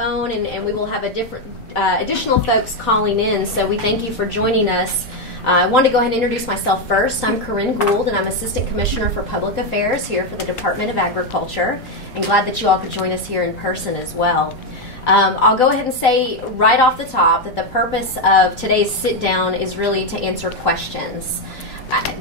phone, and we will have additional folks calling in, so we thank you for joining us. I wanted to go ahead and introduce myself first. I'm Corinne Gould, and I'm Assistant Commissioner for Public Affairs here for the Department of Agriculture, and glad that you all could join us here in person as well. I'll go ahead and say right off the top that the purpose of today's sit-down is really to answer questions.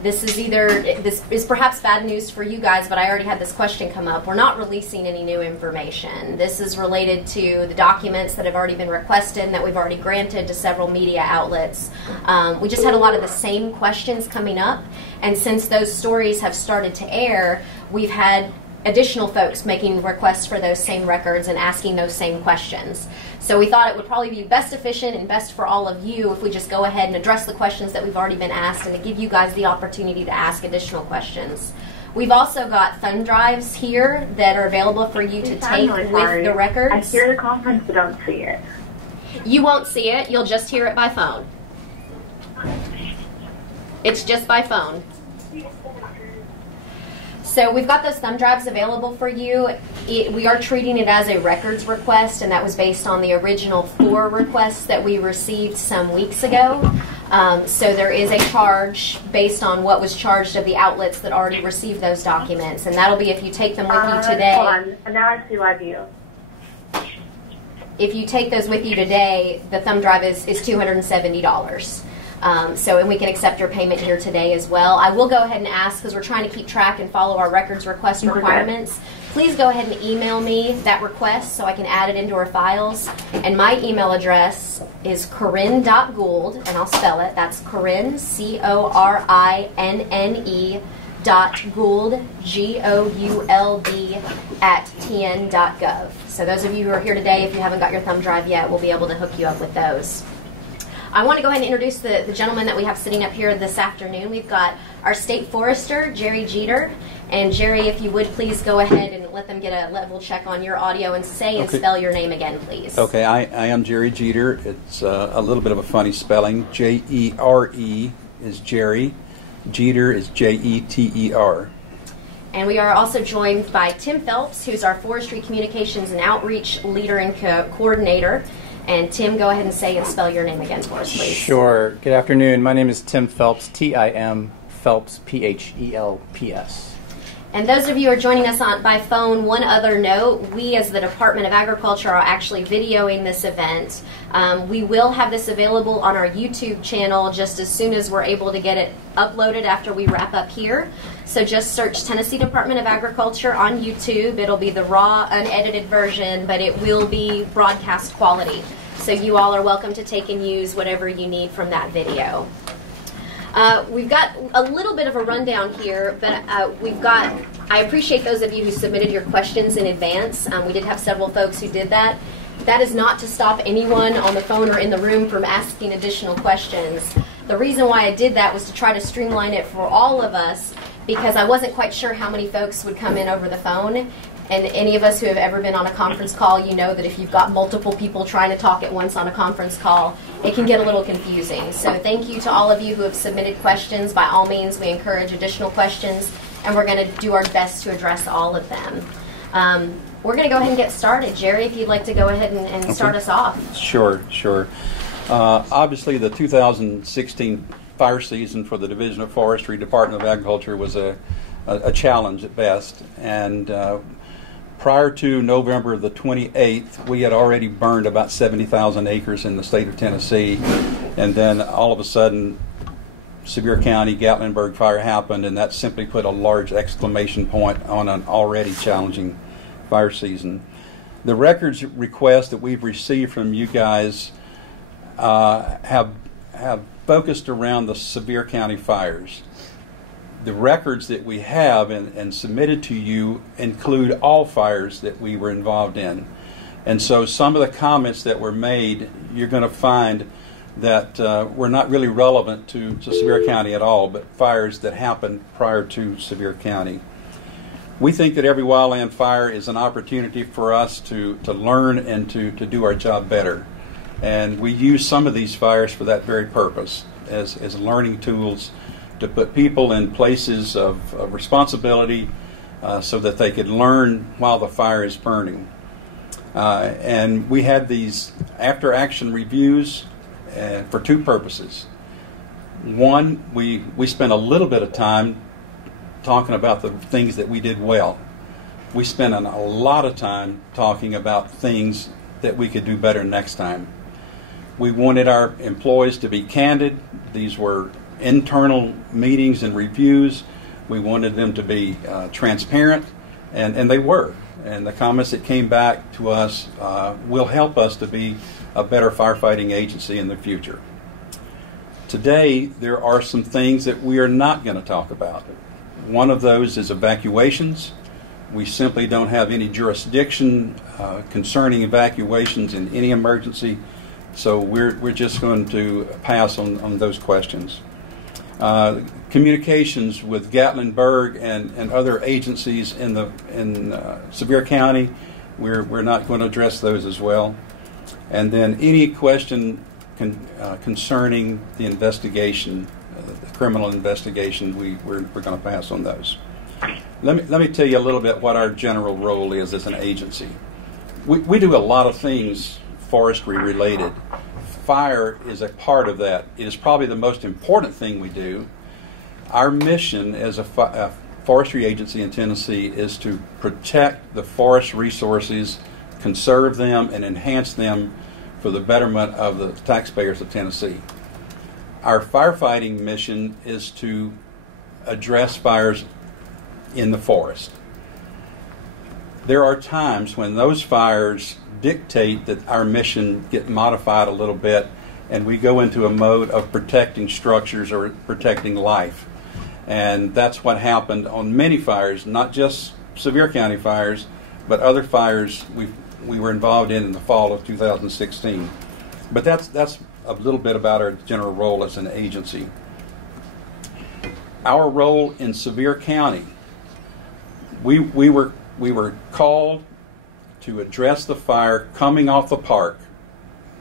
This is perhaps bad news for you guys, but I already had this question come up. We're not releasing any new information. This is related to the documents that have already been requested and that we've already granted to several media outlets. We just had a lot of the same questions coming up, and since those stories have started to air, we've had additional folks making requests for those same records and asking those same questions. So we thought it would probably be best efficient and best for all of you if we just go ahead and address the questions that we've already been asked and to give you guys the opportunity to ask additional questions. We've also got thumb drives here that are available for you to take with the records. I hear the conference but don't see it. You won't see it, you'll just hear it by phone. It's just by phone. So we've got those thumb drives available for you. We are treating it as a records request, and that was based on the original 4 requests that we received some weeks ago. So there is a charge based on what was charged of the outlets that already received those documents, and that'll be if you take them with you today. Hold on. Now I see live view. If you take those with you today, the thumb drive is $270. And we can accept your payment here today as well. I will go ahead and ask, because we're trying to keep track and follow our records request requirements, please go ahead and email me that request so I can add it into our files. And my email address is corinne.gould, and I'll spell it. That's Corinne, C-O-R-I-N-N-E .gould, G-O-U-L-D, @tn.gov. So those of you who are here today, if you haven't got your thumb drive yet, we'll be able to hook you up with those. I want to go ahead and introduce the gentleman that we have sitting up here this afternoon. We've got our State Forester, Jerry Jeter. And Jerry, if you would please go ahead and let them get a level check on your audio and say and spell your name again, please. Okay, I am Jerry Jeter. It's a little bit of a funny spelling. J-E-R-E is Jerry. Jeter is J-E-T-E-R. And we are also joined by Tim Phelps, who's our Forestry Communications and Outreach Leader and Coordinator. And Tim, go ahead and say and spell your name again for us, please. Sure. Good afternoon. My name is Tim Phelps, T-I-M, Phelps, P-H-E-L-P-S. And those of you who are joining us by phone, one other note, we as the Department of Agriculture are actually videoing this event. We will have this available on our YouTube channel just as soon as we're able to get it uploaded after we wrap up here. So just search Tennessee Department of Agriculture on YouTube. It'll be the raw, unedited version, but it will be broadcast quality. So you all are welcome to take and use whatever you need from that video. We've got a little bit of a rundown here, but I appreciate those of you who submitted your questions in advance. We did have several folks who did that. That is not to stop anyone on the phone or in the room from asking additional questions. The reason why I did that was to try to streamline it for all of us, because I wasn't quite sure how many folks would come in over the phone. And any of us who have ever been on a conference call, you know that if you've got multiple people trying to talk at once on a conference call, it can get a little confusing. So thank you to all of you who have submitted questions. By all means, we encourage additional questions, and we're going to do our best to address all of them. We're going to go ahead and get started. Jerry, if you'd like to go ahead and start us off. Sure. Obviously, the 2016 fire season for the Division of Forestry, Department of Agriculture was a challenge at best. And prior to November the 28th, we had already burned about 70,000 acres in the state of Tennessee. And then all of a sudden, Sevier County, Gatlinburg fire happened, and that simply put a large exclamation point on an already challenging fire season. The records requests that we've received from you guys have focused around the Sevier County fires. The records that we have and submitted to you include all fires that we were involved in. And so some of the comments that were made, you're going to find that were not really relevant to Sevier County at all, but fires that happened prior to Sevier County. We think that every wildland fire is an opportunity for us to learn and to do our job better. And we use some of these fires for that very purpose, as learning tools to put people in places of responsibility so that they could learn while the fire is burning. And we had these after-action reviews for two purposes. One, we spent a little bit of time talking about the things that we did well. We spent a lot of time talking about things that we could do better next time. We wanted our employees to be candid. These were internal meetings and reviews. We wanted them to be transparent, and they were. And the comments that came back to us will help us to be a better firefighting agency in the future. Today, there are some things that we are not going to talk about. One of those is evacuations. We simply don't have any jurisdiction concerning evacuations in any emergency, so we're just going to pass on those questions. Communications with Gatlinburg and other agencies in Sevier County, we're not going to address those as well. And then any question concerning the investigation, the criminal investigation, we're going to pass on those. Let me tell you a little bit what our general role is as an agency. We do a lot of things forestry related. Fire is a part of that. It is probably the most important thing we do. Our mission as a forestry agency in Tennessee is to protect the forest resources, conserve them, and enhance them for the betterment of the taxpayers of Tennessee. Our firefighting mission is to address fires in the forest. There are times when those fires dictate that our mission get modified a little bit and we go into a mode of protecting structures or protecting life. And that's what happened on many fires, not just Sevier County fires, but other fires we were involved in the fall of 2016. But that's a little bit about our general role as an agency. Our role in Sevier County, we were called to address the fire coming off the park.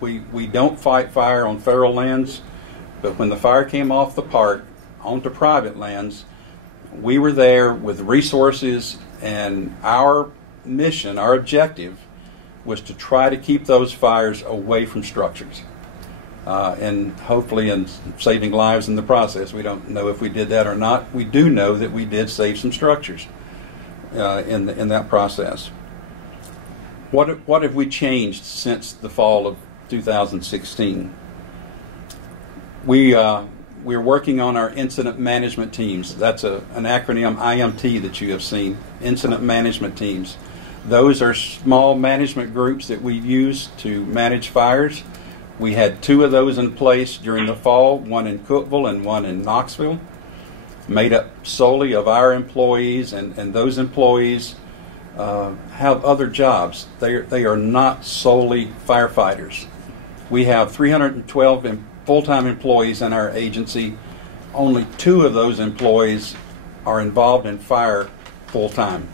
We don't fight fire on federal lands, but when the fire came off the park onto private lands, we were there with resources, and our mission, our objective, was to try to keep those fires away from structures, and hopefully in saving lives in the process. We don't know if we did that or not. We do know that we did save some structures in that process. What have we changed since the fall of 2016? We're working on our incident management teams. That's an acronym, IMT, that you have seen, incident management teams. Those are small management groups that we use to manage fires. We had 2 of those in place during the fall, one in Cookeville and one in Knoxville, made up solely of our employees, and those employees have other jobs. They are not solely firefighters. We have 312 full-time employees in our agency. Only 2 of those employees are involved in fire full-time.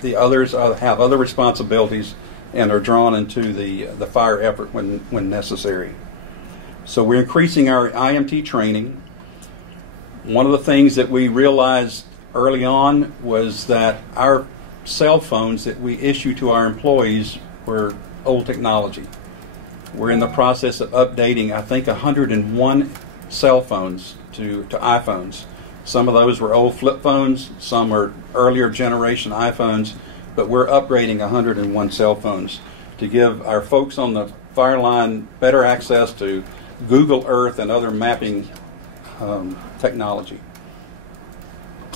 The others have other responsibilities and are drawn into the fire effort when necessary. So we're increasing our IMT training. One of the things that we realized early on was that our cell phones that we issue to our employees were old technology. We're in the process of updating, I think, 101 cell phones to iPhones. Some of those were old flip phones, some are earlier generation iPhones, but we're upgrading 101 cell phones to give our folks on the fire line better access to Google Earth and other mapping technology.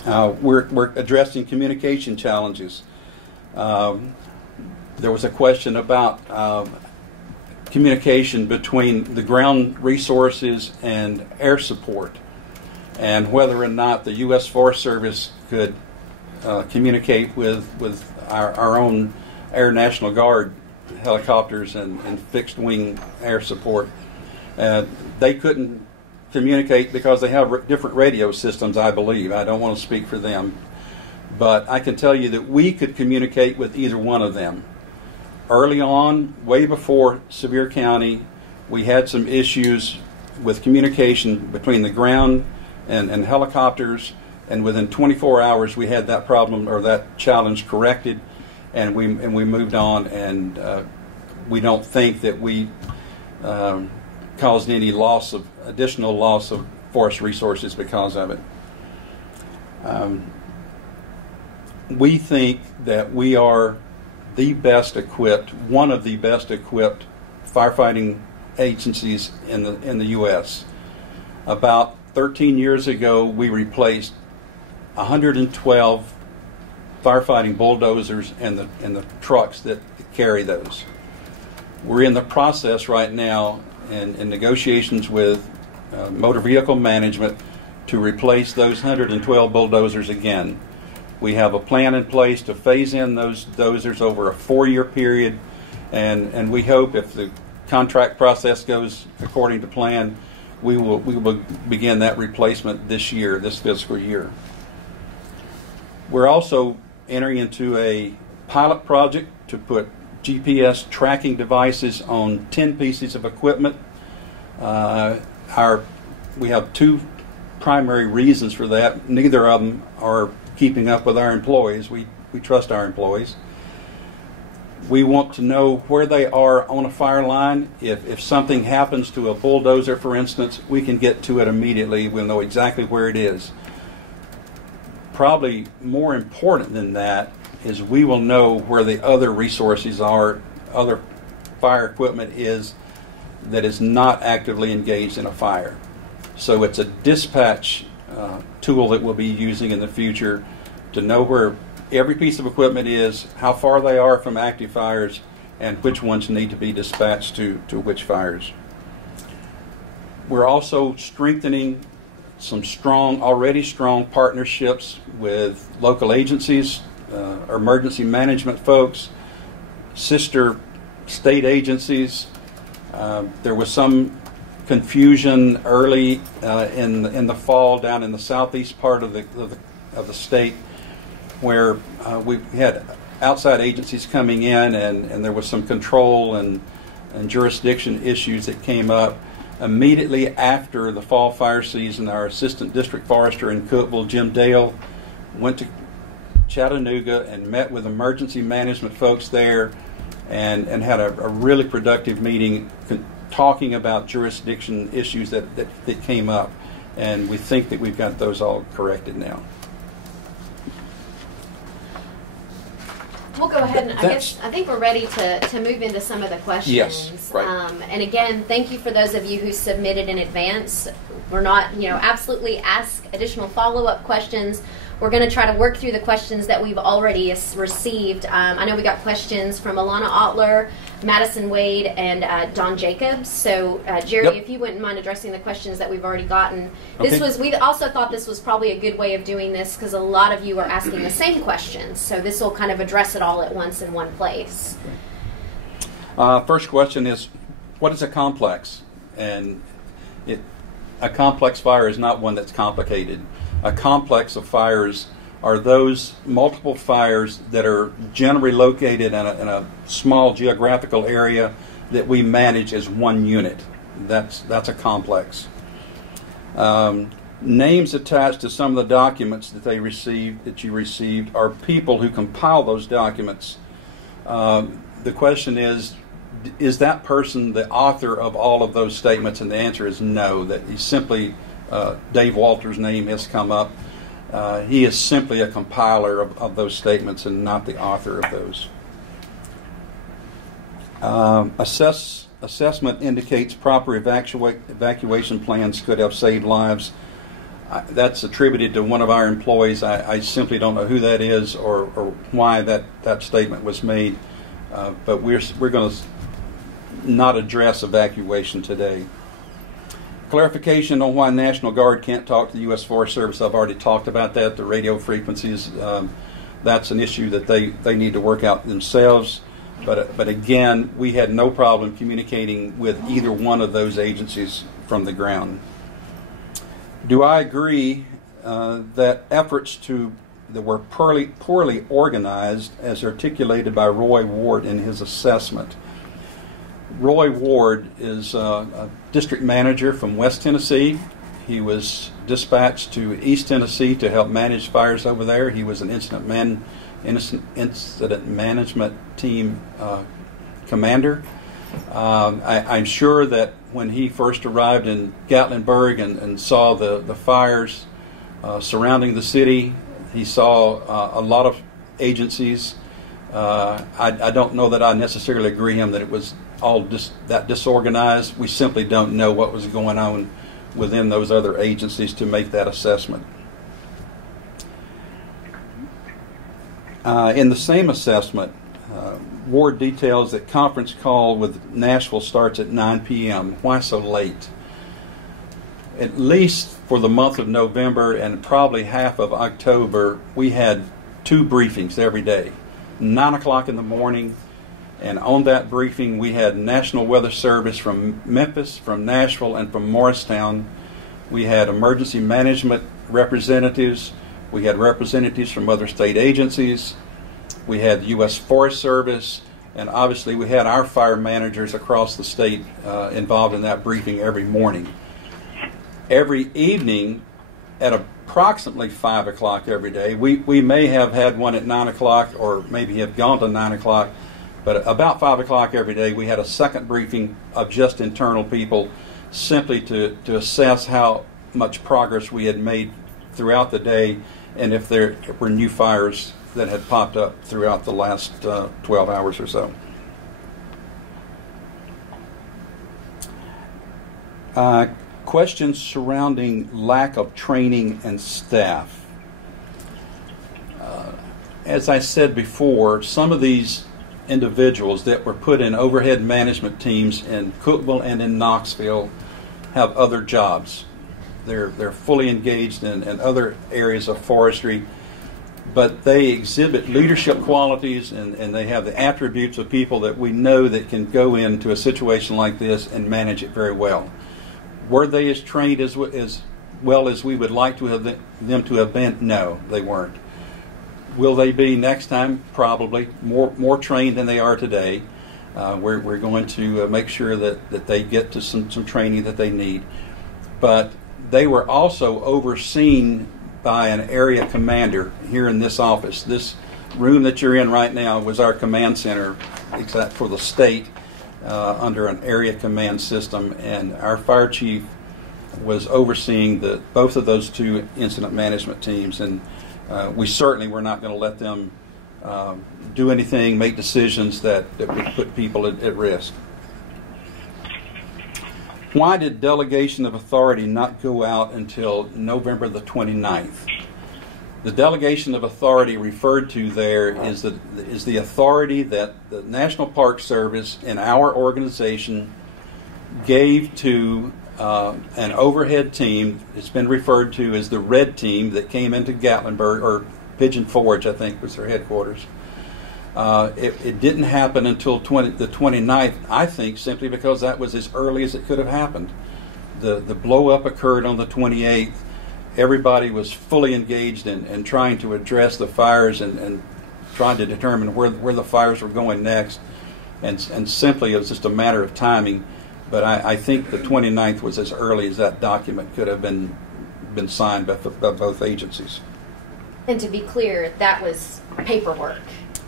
We're addressing communication challenges. There was a question about communication between the ground resources and air support, and whether or not the U.S. Forest Service could communicate with our own Air National Guard helicopters and fixed wing air support. They couldn't communicate because they have different radio systems, I believe. I don't want to speak for them. But I can tell you that we could communicate with either one of them. Early on, way before Sevier County, we had some issues with communication between the ground and helicopters, and within 24 hours we had that problem or that challenge corrected, and we moved on and we don't think that we caused any additional loss of forest resources because of it. We think that we are the best equipped, one of the best equipped firefighting agencies in the U.S. About 13 years ago, we replaced 112 firefighting bulldozers and the trucks that carry those. We're in the process right now in negotiations with Motor Vehicle Management to replace those 112 bulldozers again. We have a plan in place to phase in those dozers over a 4-year period, and we hope if the contract process goes according to plan, we will begin that replacement this year, this fiscal year. We're also entering into a pilot project to put GPS tracking devices on 10 pieces of equipment. We have 2 primary reasons for that. Neither of them are keeping up with our employees. We trust our employees. We want to know where they are on a fire line. If something happens to a bulldozer, for instance, we can get to it immediately. We'll know exactly where it is. Probably more important than that is we will know where the other resources are, other fire equipment is that is not actively engaged in a fire. So it's a dispatch tool that we'll be using in the future to know where every piece of equipment is, how far they are from active fires, and which ones need to be dispatched to which fires. We're also strengthening some already strong partnerships with local agencies, emergency management folks, sister state agencies. There was some confusion early in the fall down in the southeast part of the state, where we had outside agencies coming in, and there was some control and jurisdiction issues that came up. Immediately after the fall fire season, our assistant district forester in Cookeville, Jim Dale, went to Chattanooga and met with emergency management folks there and had a really productive meeting talking about jurisdiction issues that came up. And we think that we've got those all corrected now. We'll go ahead and I think we're ready to move into some of the questions. Yes, right. And again, thank you for those of you who submitted in advance. We're not, absolutely ask additional follow-up questions. We're going to try to work through the questions that we've already received. I know we got questions from Alana Otler, Madison Wade, and Don Jacobs. So, Jerry, Yep. if you wouldn't mind addressing the questions that we've already gotten. Okay. We also thought this was probably a good way of doing this because a lot of you are asking the same questions. So this will kind of address it all at once in one place. First question is, what is a complex? And a complex fire is not one that's complicated. A complex of fires are those multiple fires that are generally located in a small geographical area that we manage as one unit. That's a complex. Names attached to some of the documents that you received are people who compile those documents. The question is that person the author of all of those statements? And the answer is no, that he's simply, Dave Walter's name has come up. He is simply a compiler of those statements and not the author of those. Assessment indicates proper evacuation plans could have saved lives. That's attributed to one of our employees. I simply don't know who that is or why that statement was made. But we're going to not address evacuation today. Clarification on why National Guard can't talk to the U.S. Forest Service. I've already talked about that. The radio frequencies, that's an issue that they need to work out themselves. But again, we had no problem communicating with either one of those agencies from the ground. Do I agree that efforts that were poorly organized, as articulated by Roy Ward in his assessment? Roy Ward is a district manager from West Tennessee. He was dispatched to East Tennessee to help manage fires over there. He was an incident management team commander. I'm sure that when he first arrived in Gatlinburg and saw the fires surrounding the city, he saw a lot of agencies. I don't know that I necessarily agree with him that it was all that disorganized. We simply don't know what was going on within those other agencies to make that assessment. In the same assessment, Ward details that conference call with Nashville starts at 9 p.m. Why so late? At least for the month of November and probably half of October, we had 2 briefings every day, 9 o'clock in the morning, and on that briefing we had National Weather Service from Memphis, from Nashville, and from Morristown. We had emergency management representatives. We had representatives from other state agencies. We had the U.S. Forest Service, and obviously we had our fire managers across the state involved in that briefing every morning. Every evening at approximately 5 o'clock every day, we may have had one at 9 o'clock or maybe have gone to 9 o'clock, but about 5 o'clock every day we had a second briefing of just internal people simply to assess how much progress we had made throughout the day and if there were new fires that had popped up throughout the last 12 hours or so. Questions surrounding lack of training and staff. As I said before, some of these individuals that were put in overhead management teams in Cookeville and in Knoxville have other jobs. They're fully engaged in other areas of forestry, but they exhibit leadership qualities and they have the attributes of people that we know that can go into a situation like this and manage it very well. Were they as trained as well as we would like to have them to have been? No, they weren't. Will they be next time? Probably more trained than they are today. We're going to make sure that they get to some training that they need. But they were also overseen by an area commander here in this office. This room that you're in right now was our command center, except for the state, under an area command system, and our fire chief was overseeing both of those 2 incident management teams, and we certainly were not going to let them do anything, make decisions that would put people at risk. Why did delegation of authority not go out until November the 29th? The delegation of authority referred to there is the authority that the National Park Service and our organization gave to an overhead team. It's been referred to as the Red Team that came into Gatlinburg, or Pigeon Forge, I think, was their headquarters. It didn't happen until the 29th, I think, simply because that was as early as it could have happened. The blow-up occurred on the 28th. Everybody was fully engaged in trying to address the fires and trying to determine where the fires were going next. And simply it was just a matter of timing. But I think the 29th was as early as that document could have been signed by both agencies. And to be clear, that was paperwork.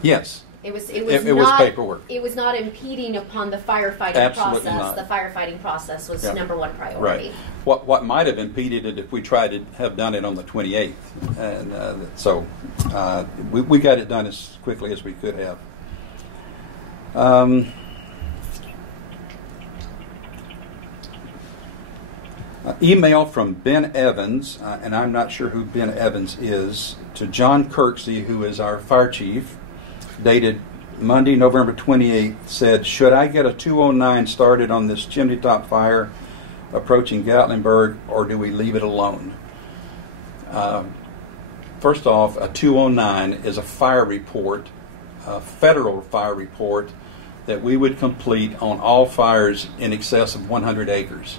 Yes. It was paperwork. It was not impeding upon the firefighting Absolutely process. Not. The firefighting process was number 1 priority. Right. What might have impeded it if we tried to have done it on the 28th, and so we got it done as quickly as we could have. Email from Ben Evans, and I'm not sure who Ben Evans is, to John Kirksey, who is our fire chief, dated Monday, November 28th, said, should I get a 209 started on this chimney top fire approaching Gatlinburg, or do we leave it alone? First off, a 209 is a fire report, a federal fire report, that we would complete on all fires in excess of 100 acres.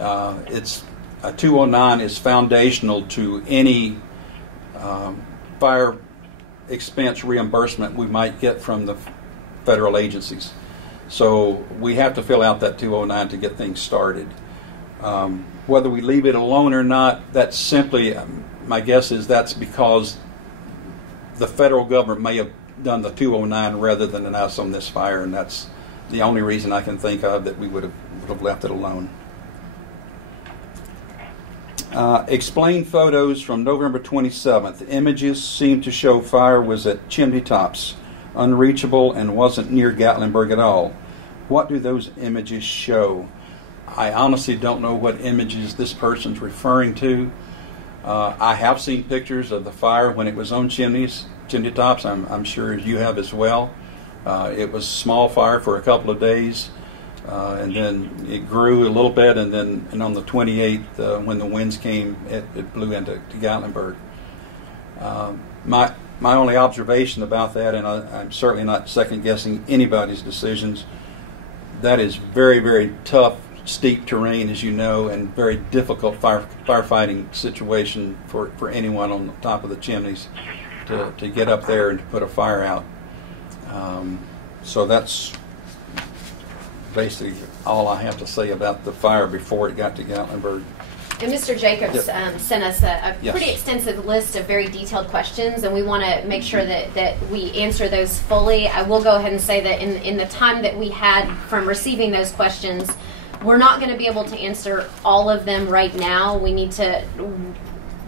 A 209 is foundational to any fire expense reimbursement we might get from the federal agencies. So we have to fill out that 209 to get things started. Whether we leave it alone or not, that's simply, my guess is that's because the federal government done the 209 rather than us on this fire, and that's the only reason I can think of that we would have left it alone. Explain photos from November 27th. Images seem to show fire was at chimney tops, unreachable, and wasn't near Gatlinburg at all. What do those images show? I honestly don't know what images this person's referring to. I have seen pictures of the fire when it was on chimney tops. I'm sure you have as well. It was small fire for a couple of days, and then it grew a little bit, and on the 28th, when the winds came, it blew into Gatlinburg. My only observation about that, and I'm certainly not second guessing anybody's decisions, that is very, very tough, steep terrain, as you know, and very difficult firefighting situation for anyone on the top of the chimneys to get up there and to put a fire out. So that's basically all I have to say about the fire before it got to Gatlinburg. And Mr. Jacobs sent us a Yes. pretty extensive list of very detailed questions, and we want to make sure that we answer those fully. I will go ahead and say that in the time that we had from receiving those questions, we're not going to be able to answer all of them right now. We need to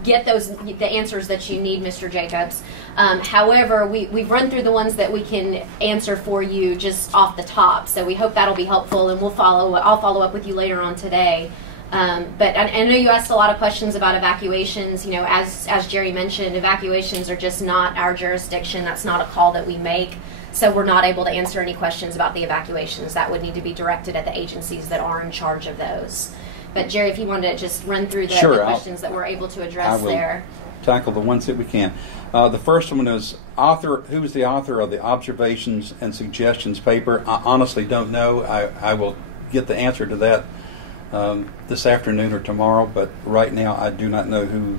get the answers that you need, Mr. Jacobs. However, we've run through the ones that we can answer for you just off the top, so we hope that'll be helpful, and I'll follow up with you later on today. But I know you asked a lot of questions about evacuations. You know, as Jerry mentioned, evacuations are just not our jurisdiction. That's not a call that we make. So we're not able to answer any questions about the evacuations. That would need to be directed at the agencies that are in charge of those. But Jerry, if you wanted to just run through the questions that we're able to address there. Tackle the ones that we can. The first one is who is the author of the observations and suggestions paper? I honestly don't know. I will get the answer to that this afternoon or tomorrow, but right now I do not know who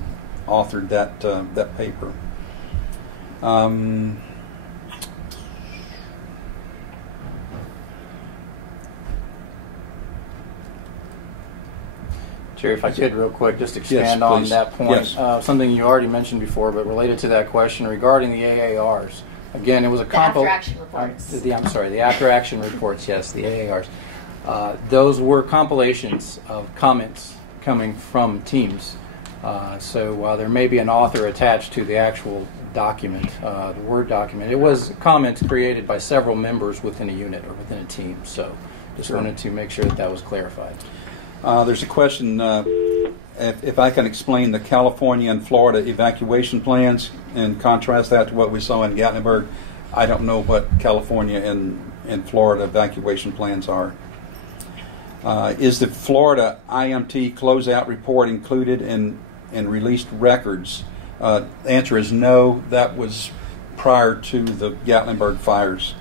authored that paper. Jerry, if I could real quick, just expand Yes, on please. that point. Yes. Something you already mentioned before, but related to that question regarding the AARs. Again, it was a The after-action reports. the after-action reports, yes, the AARs. Those were compilations of comments coming from teams. So while there may be an author attached to the actual document, the Word document, it was comments created by several members within a unit or within a team. So just wanted to make sure that was clarified. There's a question if I can explain the California and Florida evacuation plans and contrast that to what we saw in Gatlinburg. I don't know what California and Florida evacuation plans are. Is the Florida IMT closeout report included in released records? The answer is no. That was prior to the Gatlinburg fires.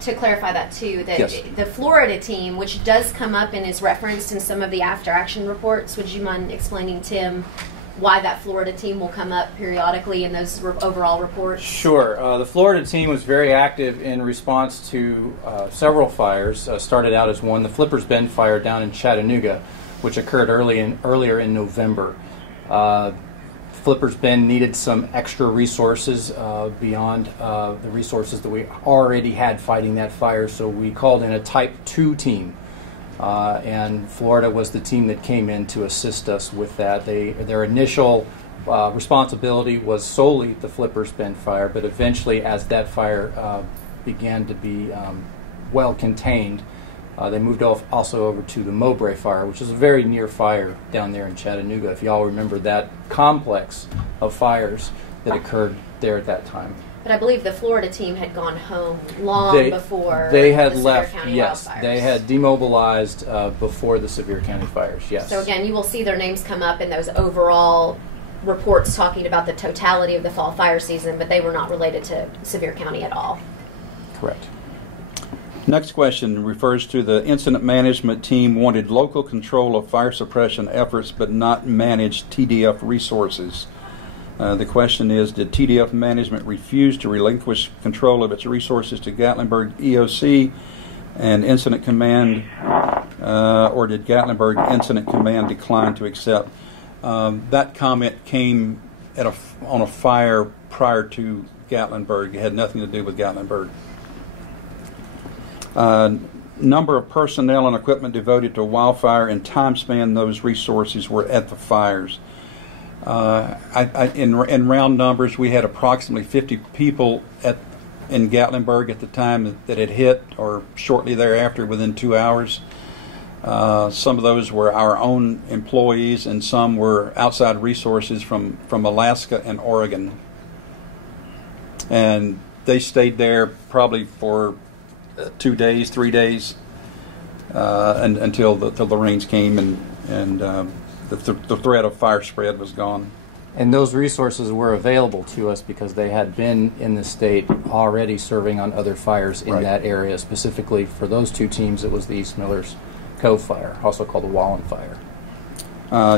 To clarify that too, Yes. the Florida team, which does come up and is referenced in some of the after-action reports, would you mind explaining, Tim, why that Florida team will come up periodically in those overall reports? Sure. The Florida team was very active in response to several fires. Started out as one, the Flippers Bend fire down in Chattanooga, which occurred earlier in November. Flippers Bend needed some extra resources beyond the resources that we already had fighting that fire, so we called in a Type 2 team. And Florida was the team that came in to assist us with that. Their initial responsibility was solely the Flippers Bend fire, but eventually as that fire began to be well contained, they moved also over to the Mowbray fire, which is a very near fire down there in Chattanooga. If y'all remember that complex of fires that occurred there at that time. But I believe the Florida team had gone home long before they had the left. Sevier County Yes, wildfires. they had demobilized before the Sevier County fires. Yes. So again, you will see their names come up in those overall reports talking about the totality of the fall fire season, but they were not related to Sevier County at all. Correct. Next question refers to the incident management team wanted local control of fire suppression efforts but not manage TDF resources. The question is, did TDF management refuse to relinquish control of its resources to Gatlinburg EOC and Incident Command, or did Gatlinburg Incident Command decline to accept? That comment came on a fire prior to Gatlinburg. It had nothing to do with Gatlinburg. Number of personnel and equipment devoted to wildfire and time span those resources were at the fires. In round numbers, we had approximately 50 people in Gatlinburg at the time that it hit, or shortly thereafter, within 2 hours. Some of those were our own employees, and some were outside resources from Alaska and Oregon. And they stayed there probably for 2 days, 3 days, until the rains came and the threat of fire spread was gone. And those resources were available to us because they had been in the state already serving on other fires in that area. Specifically for those two teams, it was the East Millers Cove Fire, also called the Wallen Fire.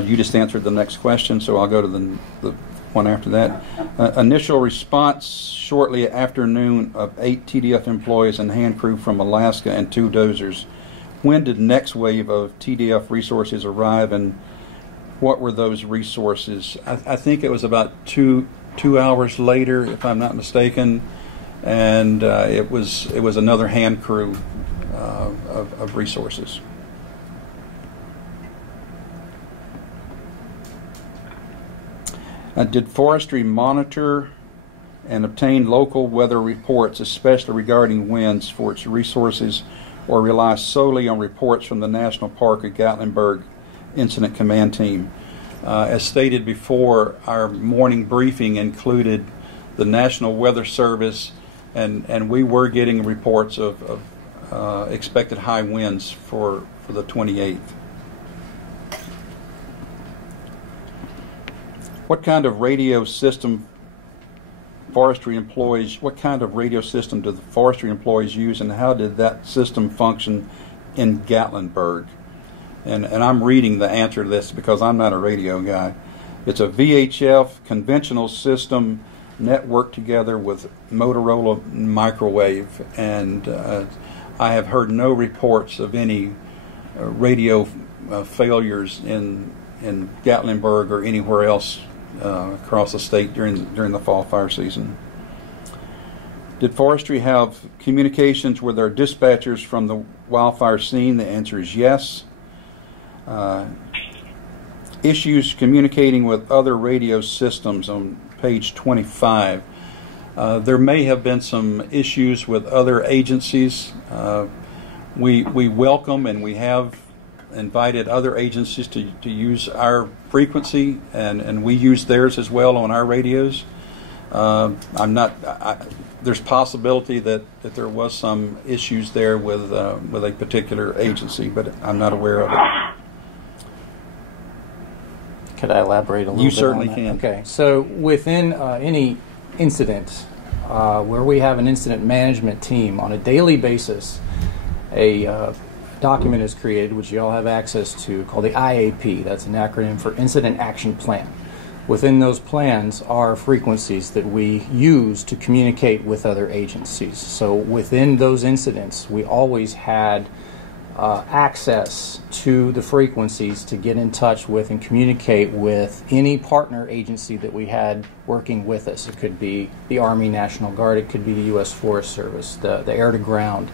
You just answered the next question, so I'll go to the one after that. Initial response shortly after noon of 8 TDF employees and hand crew from Alaska and 2 dozers. When did next wave of TDF resources arrive, and what were those resources? I think it was about two hours later, if I'm not mistaken, and it was another hand crew of resources. Did forestry monitor and obtain local weather reports, especially regarding winds, for its resources, or rely solely on reports from the National Park of Gatlinburg Incident Command Team? As stated before, our morning briefing included the National Weather Service, and we were getting reports of expected high winds for the 28th. What kind of radio system do the forestry employees use, and how did that system function in Gatlinburg? And I'm reading the answer to this because I'm not a radio guy. It's a VHF conventional system networked together with Motorola microwave, and I have heard no reports of any radio failures in Gatlinburg or anywhere else across the state during the fall fire season. Did forestry have communications with their dispatchers from the wildfire scene? The answer is yes. Issues communicating with other radio systems on page 25. There may have been some issues with other agencies. We welcome and we have invited other agencies to use our frequency, and we use theirs as well on our radios. There's possibility that there was some issues there with a particular agency, but I'm not aware of it. Could I elaborate a little bit? You certainly on that? can. Okay, so within any incident where we have an incident management team, on a daily basis, a document is created, which you all have access to, called the IAP. That's an acronym for Incident Action Plan. Within those plans are frequencies that we use to communicate with other agencies. So within those incidents, we always had access to the frequencies to get in touch with and communicate with any partner agency that we had working with us. It could be the Army National Guard, it could be the U.S. Forest Service, the Air to Ground,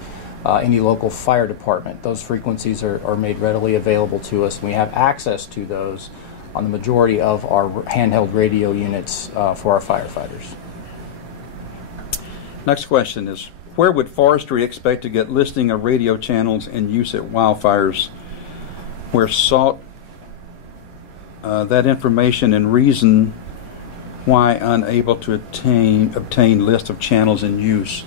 any local fire department. Those frequencies are made readily available to us, and we have access to those on the majority of our handheld radio units for our firefighters. Next question is, where would forestry expect to get listing of radio channels in use at wildfires? Where sought that information and reason why unable to obtain list of channels in use?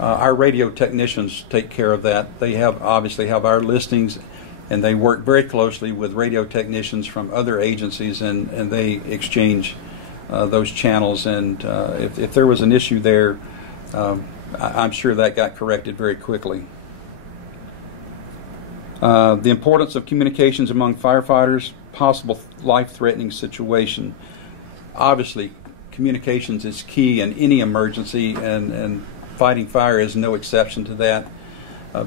Our radio technicians take care of that. They obviously have our listings, and they work very closely with radio technicians from other agencies, and they exchange those channels. And if there was an issue there, I'm sure that got corrected very quickly. The importance of communications among firefighters, possible life-threatening situation. Obviously, communications is key in any emergency, and fighting fire is no exception to that.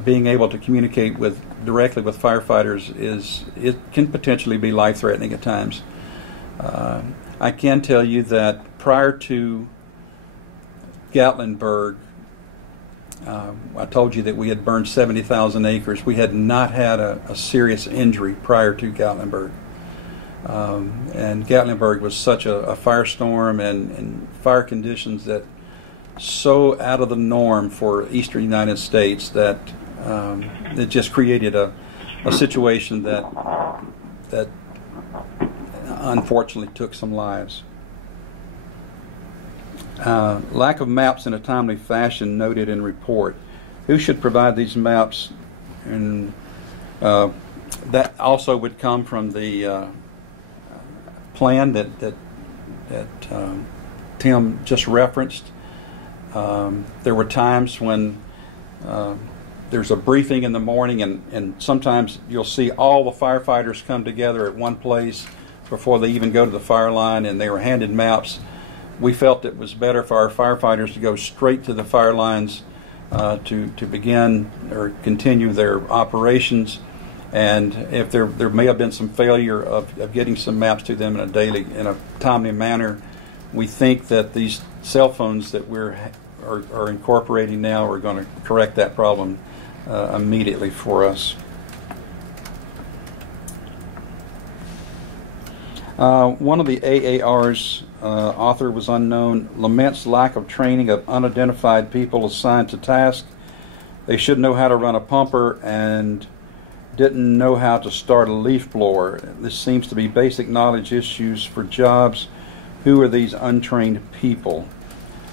Being able to communicate directly with firefighters it can potentially be life-threatening at times. I can tell you that prior to Gatlinburg, I told you that we had burned 70,000 acres. We had not had a serious injury prior to Gatlinburg. And Gatlinburg was such a firestorm and fire conditions that so out of the norm for eastern United States that it just created a situation that unfortunately took some lives. Lack of maps in a timely fashion noted in report. Who should provide these maps? And that also would come from the plan that Tim just referenced. There were times when there's a briefing in the morning, and sometimes you'll see all the firefighters come together at one place before they even go to the fire line, and they were handed maps. We felt it was better for our firefighters to go straight to the fire lines to begin or continue their operations. And if there may have been some failure of getting some maps to them in a timely manner, we think that these cell phones that are incorporating now are going to correct that problem immediately for us. One of the AAR's author was unknown, laments lack of training of unidentified people assigned to task. They should know how to run a pumper and didn't know how to start a leaf blower. This seems to be basic knowledge issues for jobs. Who are these untrained people?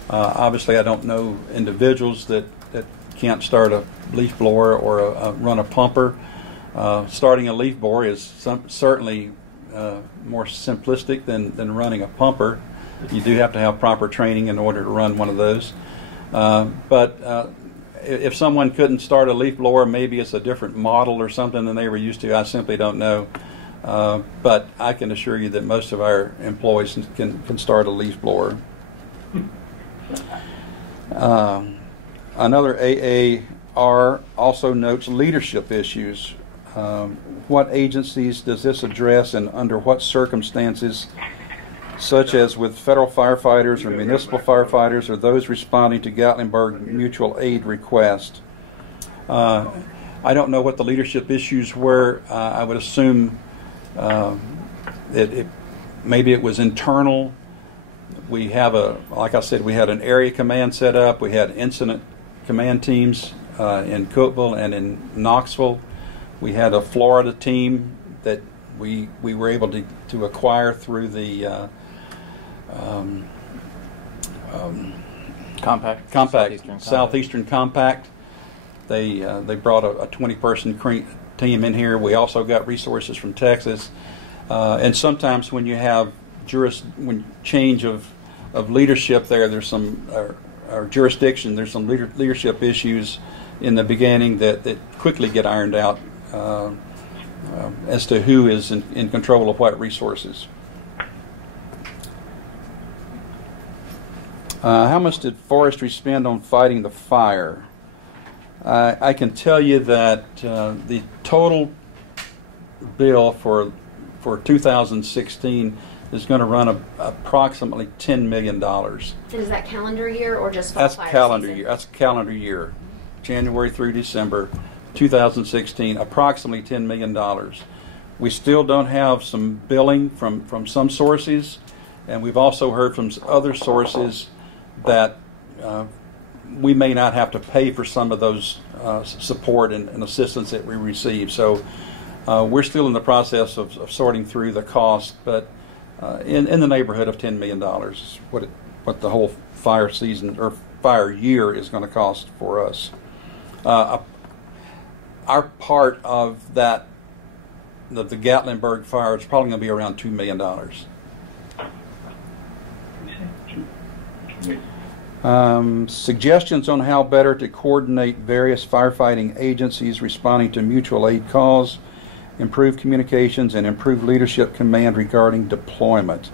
Obviously, I don't know individuals that can't start a leaf blower or run a pumper. Starting a leaf blower is certainly more simplistic than running a pumper. You do have to have proper training in order to run one of those. But if someone couldn't start a leaf blower, maybe it's a different model or something than they were used to. I simply don't know. But I can assure you that most of our employees can start a leaf blower. Another AAR also notes leadership issues. What agencies does this address, and under what circumstances, such as with federal firefighters or municipal firefighters or those responding to Gatlinburg mutual aid request? I don't know what the leadership issues were. I would assume maybe it was internal. We have like I said, we had an area command set up. We had incident command teams in Cookeville and in Knoxville. We had a Florida team that we were able to acquire through the Southeastern Compact. They brought a 20-person team in here. We also got resources from Texas, and sometimes when you have change of leadership there's some or jurisdiction, there's some leadership issues in the beginning that quickly get ironed out as to who is in control of what resources. How much did forestry spend on fighting the fire? I can tell you that the total bill for 2016 is going to run approximately $10 million. And is that calendar year or just fall fire calendar season? year? That's calendar year, January through December 2016, approximately $10 million. We still don't have some billing from some sources, and we've also heard from other sources that we may not have to pay for some of those support and assistance that we receive. So we're still in the process of sorting through the cost, but in the neighborhood of $10 million is what the whole fire season or fire year is going to cost for us. Our part of that, the Gatlinburg fire, is probably going to be around $2 million. Suggestions on how better to coordinate various firefighting agencies responding to mutual aid calls, improve communications, and improve leadership command regarding deployment.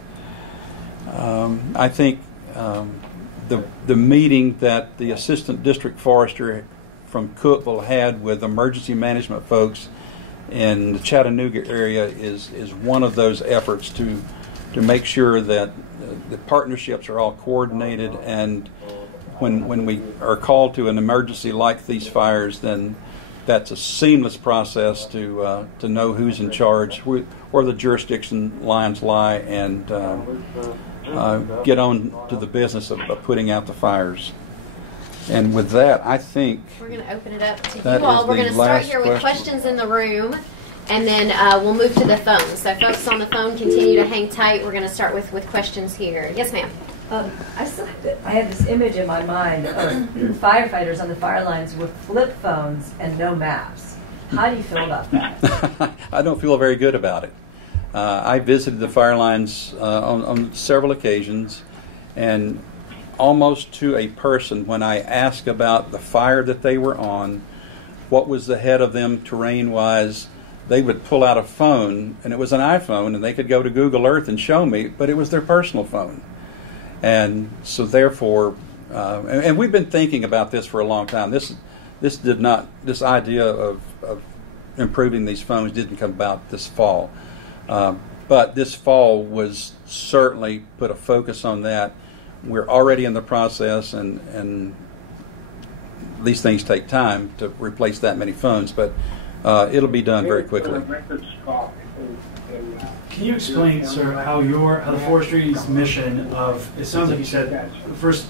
I think the meeting that the assistant district forester from Cookeville had with emergency management folks in the Chattanooga area is one of those efforts to make sure that the partnerships are all coordinated and when we are called to an emergency like these fires, then that's a seamless process to know who's in charge, where the jurisdiction lines lie, and get on to the business of putting out the fires. And with that, I think we're going to open it up to that you all. is We're the going to start last here with question. questions in the room, and then we'll move to the phone. So folks on the phone, continue to hang tight. We're going to start with questions here. Yes, ma'am. I have this image in my mind of firefighters on the fire lines with flip phones and no maps. How do you feel about that? I don't feel very good about it. I visited the fire lines on several occasions, and almost to a person, when I asked about the fire that they were on, what was ahead of them terrain-wise, they would pull out a phone, and it was an iPhone, and they could go to Google Earth and show me, but it was their personal phone. And so therefore, and we've been thinking about this for a long time. This idea of improving these phones didn't come about this fall. But this fall was certainly put a focus on that. We're already in the process, and these things take time to replace that many phones, but it'll be done very quickly. Can you explain, sir, how the forestry's mission of, it sounds like you said the first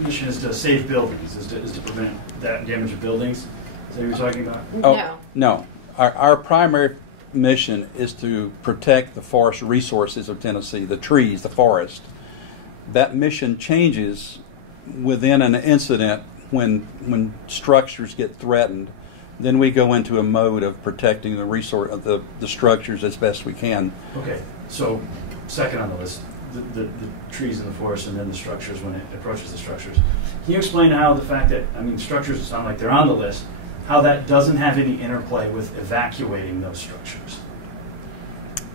mission is to save buildings, is to prevent that damage of buildings? Is that what you're talking about? Oh, no. Our primary mission is to protect the forest resources of Tennessee, the trees, the forest. That mission changes within an incident when structures get threatened. Then we go into a mode of protecting the resource of the structures as best we can. Okay, so second on the list, the trees in the forest and then the structures when it approaches the structures. Can you explain how the fact that, structures sound like they're on the list, how that doesn't have any interplay with evacuating those structures?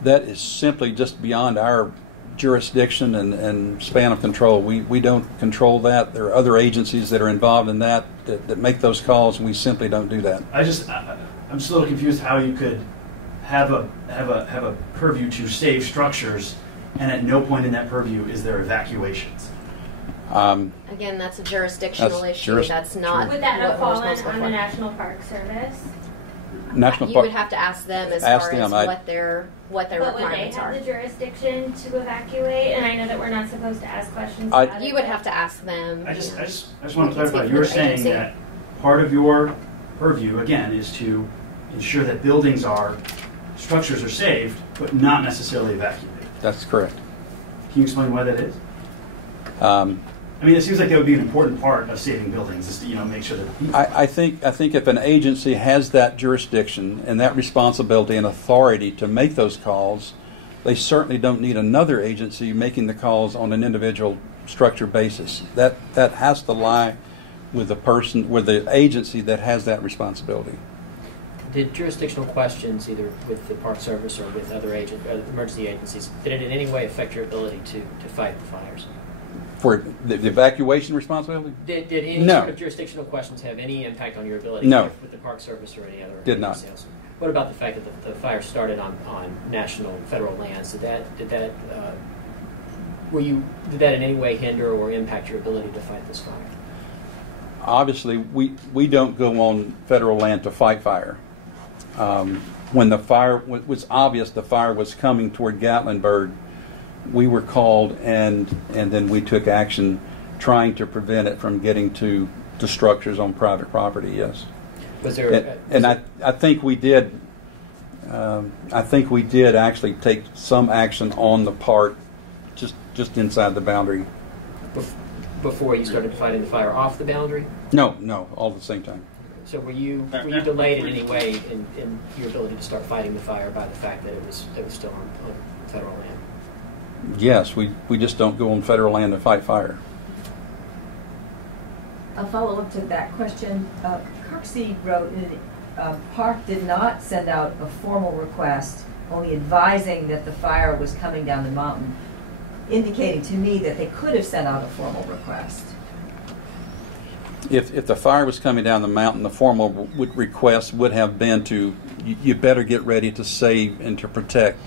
That is simply just beyond our jurisdiction and span of control. We don't control that. There are other agencies that are involved in that make those calls, and we simply don't do that. I'm just a little confused how you could have a purview to save structures, and at no point in that purview is there evacuations. Again, that's a jurisdictional issue. That's not. Would that not what we're fall responsible on for. the National Park Service? You would have to ask them as far as what their But would they requirements have are. the jurisdiction to evacuate? And I know that we're not supposed to ask questions about it. You would have to ask them. I just you want to can speak clarify. for You were the saying agency. that part of your purview, again, is to ensure that structures are saved, but not necessarily evacuated. That's correct. Can you explain why that is? It seems like that would be an important part of saving buildings, is to make sure that. I think if an agency has that jurisdiction and that responsibility and authority to make those calls, they certainly don't need another agency making the calls on an individual structure basis. That has to lie with the agency that has that responsibility. Did jurisdictional questions, either with the Park Service or with other emergency agencies, did it in any way affect your ability to fight the fires? For the evacuation responsibility? Did any No. sort of jurisdictional questions have any impact on your ability No. with the Park Service or any other Did not. agency? What about the fact that the fire started on national and federal lands? Did that in any way hinder or impact your ability to fight this fire? Obviously, we don't go on federal land to fight fire. When the fire was obvious, the fire was coming toward Gatlinburg, we were called, and then we took action trying to prevent it from getting to structures on private property. Yes. Was there? I think we did. I think we did actually take some action on the part, just inside the boundary. Before you started fighting the fire off the boundary? No, all at the same time. So were you delayed in any way in your ability to start fighting the fire by the fact that it was still on federal land? Yes, we just don't go on federal land to fight fire. A follow-up to that question. Kirksey wrote, Park did not send out a formal request, only advising that the fire was coming down the mountain, indicating to me that they could have sent out a formal request. If the fire was coming down the mountain, the formal request would have been to, you better get ready to save and to protect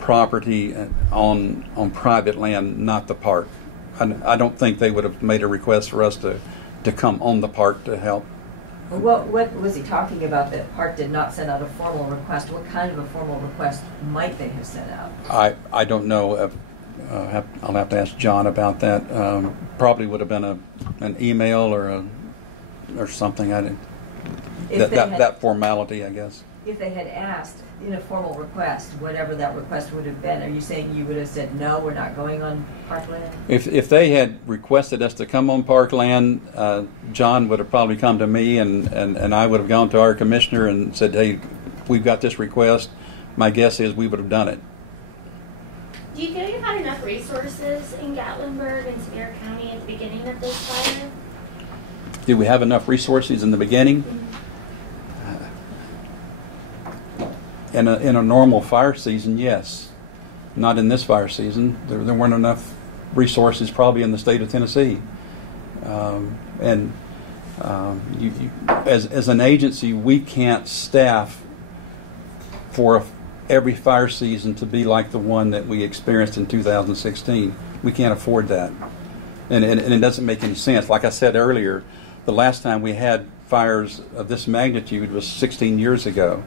property on private land, not the park. I don't think they would have made a request for us to come on the park to help. What was he talking about that Park did not send out a formal request? What kind of a formal request might they have sent out? I don't know. I'll have to ask John about that. Probably would have been an email or something. That formality, I guess. If they had asked in a formal request, whatever that request would have been, are you saying you would have said, no, we're not going on parkland? If they had requested us to come on parkland, John would have probably come to me, and I would have gone to our commissioner and said, hey, we've got this request. My guess is we would have done it. Do you feel you've had enough resources in Gatlinburg and Sevier County at the beginning of this fire? Did we have enough resources in the beginning? Mm-hmm. In a normal fire season, yes. Not in this fire season. There weren't enough resources probably in the state of Tennessee. As an agency, we can't staff for every fire season to be like the one that we experienced in 2016. We can't afford that. And it doesn't make any sense. Like I said earlier, the last time we had fires of this magnitude was 16 years ago.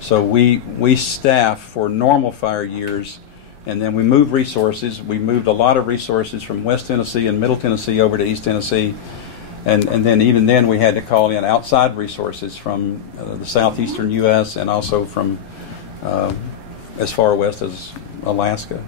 So we staff for normal fire years, and then we move resources. We moved a lot of resources from West Tennessee and Middle Tennessee over to East Tennessee, and then even then we had to call in outside resources from the southeastern U.S. and also from as far west as Alaska.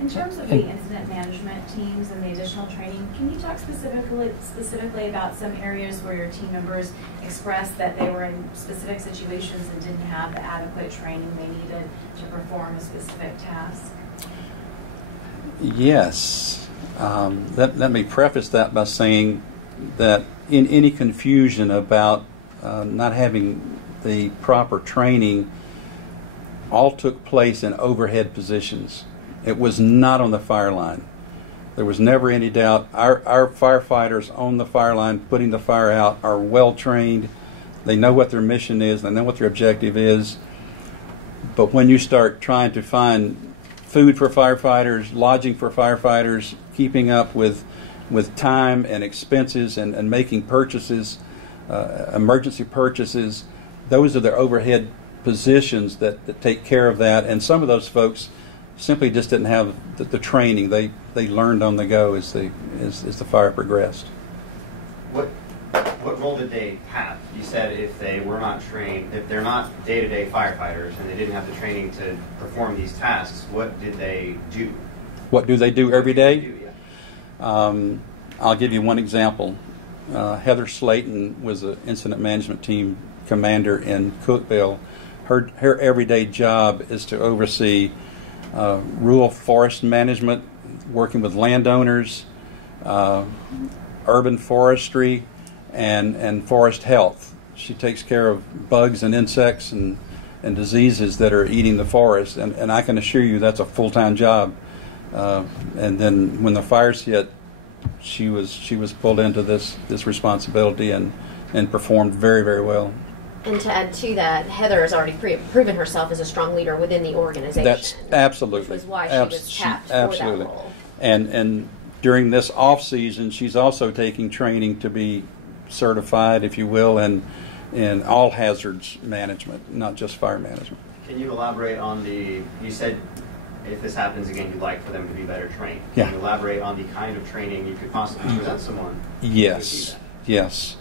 In terms of the incident management teams and the additional training, can you talk specifically about some areas where your team members expressed that they were in specific situations and didn't have the adequate training they needed to perform a specific task? Yes. Let me preface that by saying that in any confusion about not having the proper training, all took place in overhead positions. It was not on the fire line. There was never any doubt. Our firefighters on the fire line putting the fire out are well trained. They know what their mission is. They know what their objective is. But when you start trying to find food for firefighters, lodging for firefighters, keeping up with time and expenses and making purchases, emergency purchases, those are the overhead positions that take care of that. And some of those folks simply just didn't have the training. They learned on the go as the fire progressed. What role did they have? You said if they were not trained, if they're not day-to-day firefighters and they didn't have the training to perform these tasks, what did they do? What do they do every day? Yeah. I'll give you one example. Heather Slayton was an incident management team commander in Cookeville. Her everyday job is to oversee rural forest management, working with landowners, urban forestry, and forest health. She takes care of bugs and insects and diseases that are eating the forest, and I can assure you that's a full-time job. And then when the fires hit, she was pulled into this responsibility and performed very, very well. And to add to that, Heather has already proven herself as a strong leader within the organization. That's absolutely. Which was why she was tapped for that role. And during this off season, she's also taking training to be certified, if you will, in all hazards management, not just fire management. Can you elaborate on you said if this happens again, you'd like for them to be better trained. Yeah. Can you elaborate on the kind of training you could possibly present someone? Yes. Yes.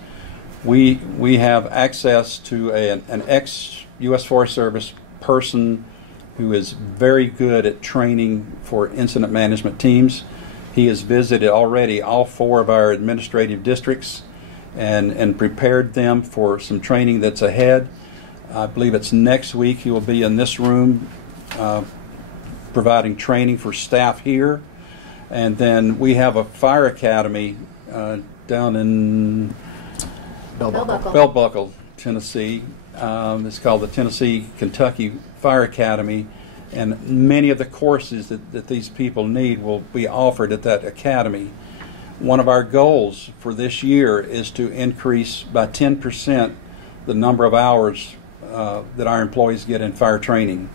We have access to an ex-U.S. Forest Service person who is very good at training for incident management teams. He has visited already all 4 of our administrative districts and prepared them for some training that's ahead. I believe it's next week he will be in this room providing training for staff here. And then we have a fire academy down in Bell Buckle, Tennessee. It's called the Tennessee-Kentucky Fire Academy, and many of the courses that these people need will be offered at that academy. One of our goals for this year is to increase by 10% the number of hours that our employees get in fire training.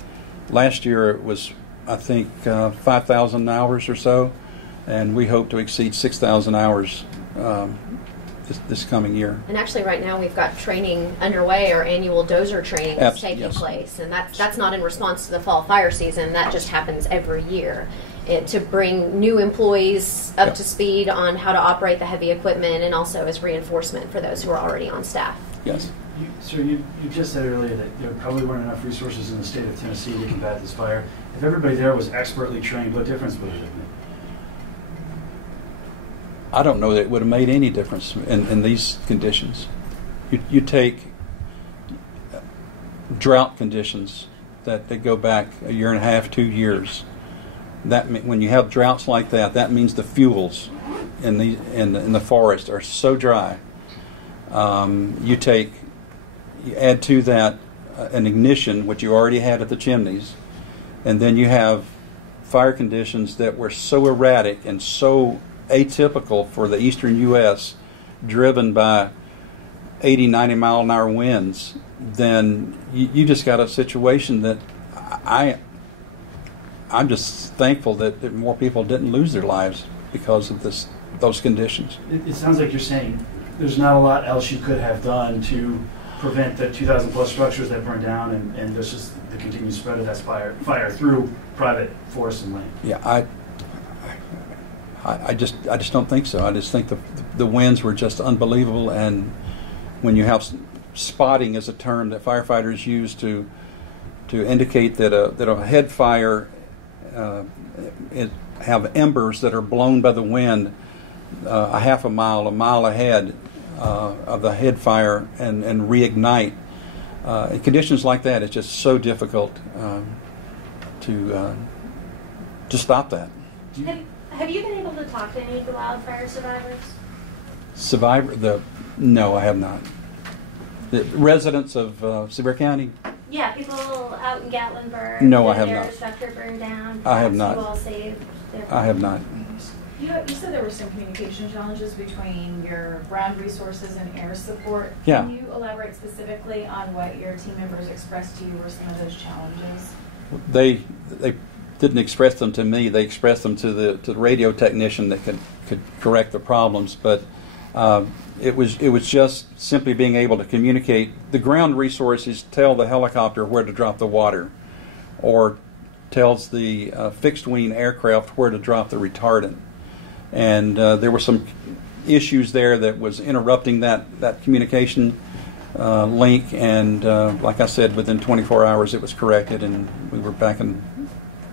Last year it was, I think, 5,000 hours or so. and we hope to exceed 6,000 hours this coming year. And actually, right now we've got training underway. Our annual dozer training is taking Yes. place, and that's not in response to the fall fire season. That just happens every year. To bring new employees up Yep. to speed on how to operate the heavy equipment, and also as reinforcement for those who are already on staff. Yes. Sir, you just said earlier that there probably weren't enough resources in the state of Tennessee to combat this fire. If everybody there was expertly trained, what difference would it have made? I don't know that it would have made any difference in these conditions. You take drought conditions that go back a year and a half, 2 years. When you have droughts like that, that means the fuels in the forest are so dry. You add to that an ignition, which you already had at the chimneys, and then you have fire conditions that were so erratic and so atypical for the eastern U.S., driven by 80, 90 mile an hour winds, then you just got a situation that I'm just thankful that more people didn't lose their lives because of those conditions. It sounds like you're saying there's not a lot else you could have done to prevent the 2,000 plus structures that burned down, and there's just the continued spread of that fire through private forest and land. Yeah, I just don't think so. I just think the winds were just unbelievable, and when you have spotting is a term that firefighters use to indicate that a head fire have embers that are blown by the wind a half a mile ahead of the head fire and reignite. In conditions like that, it's just so difficult to stop that. Have you been able to talk to any of the wildfire survivors? No, I have not. The residents of Sevier County? Yeah, people out in Gatlinburg. No, I have their not. structure burned down. I have not. You all saved their I have not. You said there were some communication challenges between your ground resources and air support. Yeah. Can you elaborate specifically on what your team members expressed to you were some of those challenges? They didn't express them to me. They expressed them to the radio technician that could correct the problems. But it was just simply being able to communicate. The ground resources tell the helicopter where to drop the water, or tells the fixed wing aircraft where to drop the retardant. And there were some issues there that was interrupting that communication link. And like I said, within 24 hours it was corrected, and we were back in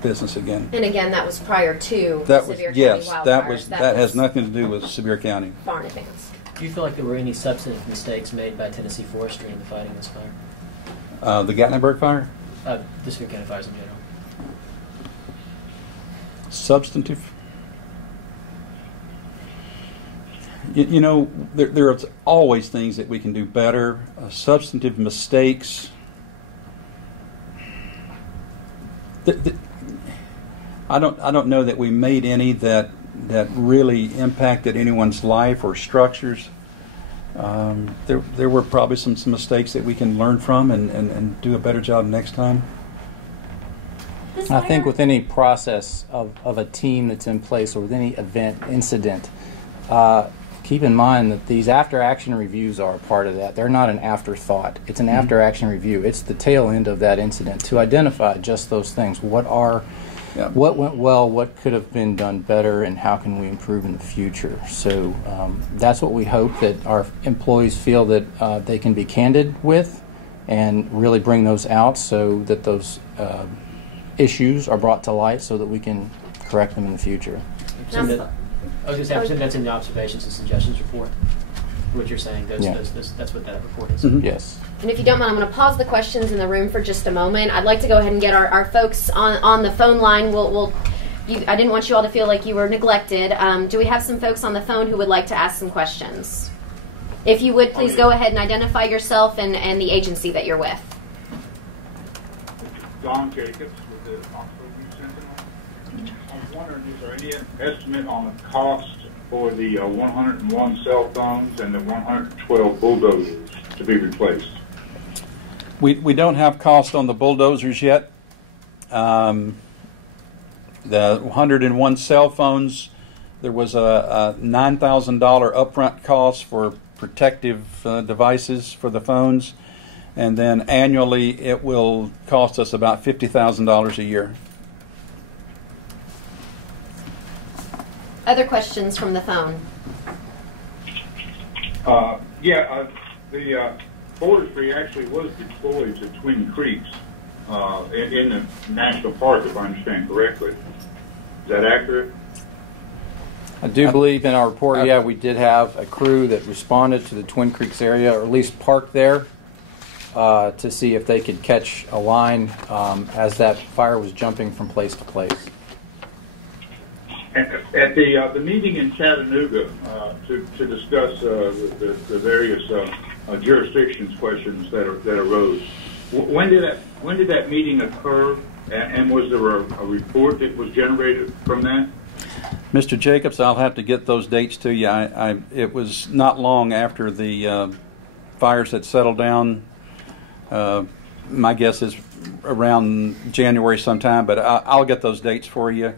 business again. And again, that was prior to That Sevier was, County yes, wildfires. that has nothing to do with Sevier County. Far in advance. Do you feel like there were any substantive mistakes made by Tennessee Forestry in the fighting this fire? The Gatlinburg fire? The Sevier County fires in general. Substantive? You know, there are always things that we can do better. Substantive mistakes. I don't know that we made any that really impacted anyone's life or structures. There were probably some mistakes that we can learn from and do a better job next time. I think with any process of a team that's in place, or with any event, incident, keep in mind that these after-action reviews are a part of that. They're not an afterthought. It's an after-action review. It's the tail end of that incident to identify just those things. What went well, what could have been done better, and how can we improve in the future? So that's what we hope, that our employees feel that they can be candid with and really bring those out, so that those issues are brought to light so that we can correct them in the future. I was going to say, I presume that's in the observations and suggestions report. What you're saying, that's what that report is. Mm-hmm. Yes. And if you don't mind, I'm going to pause the questions in the room for just a moment. I'd like to go ahead and get our folks on the phone line. I didn't want you all to feel like you were neglected. Do we have some folks on the phone who would like to ask some questions? If you would, please go ahead and identify yourself and the agency that you're with. Don Jacobs with the Knoxville Youth Sentinel. I was wondering, is there any estimate on the cost for the 101 cell phones and the 112 bulldozers to be replaced? We don't have cost on the bulldozers yet. The 101 cell phones There was a $9,000 upfront cost for protective devices for the phones, and then annually it will cost us about $50,000 a year. Other questions from the phone? The forestry actually was deployed to Twin Creeks in the national park, if I understand correctly. Is that accurate? I do believe in our report, yeah, we did have a crew that responded to the Twin Creeks area, or at least parked there, to see if they could catch a line as that fire was jumping from place to place. At the meeting in Chattanooga to discuss the various jurisdictions questions that arose, when did that meeting occur, and was there a report that was generated from that? Mr. Jacobs, I'll have to get those dates to you. It was not long after the fires had settled down. My guess is around January sometime, but I'll get those dates for you.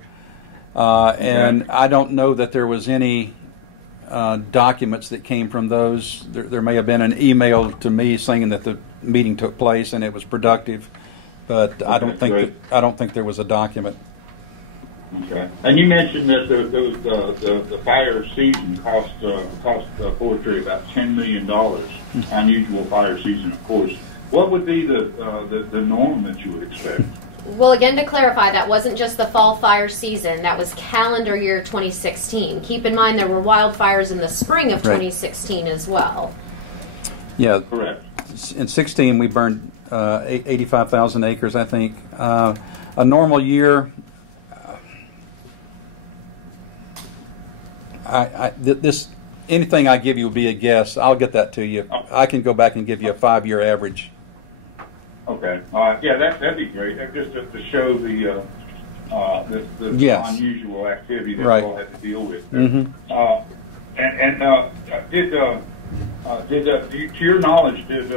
And I don't know that there was any documents that came from those. There may have been an email to me saying that the meeting took place and it was productive, but I don't think there was a document. Okay. And you mentioned that the fire season cost forestry about $10 million. Unusual fire season, of course. What would be the norm that you would expect? Well, again, to clarify, that wasn't just the fall fire season. That was calendar year 2016. Keep in mind there were wildfires in the spring of 2016 as well. Yeah. Correct. In 16, we burned 85,000 acres, I think. A normal year, anything I give you will be a guess. I'll get that to you. I can go back and give you a 5-year average. Okay. Yeah, that'd be great. Just to show the unusual activity that we all had to deal with. Mm-hmm. To your knowledge, did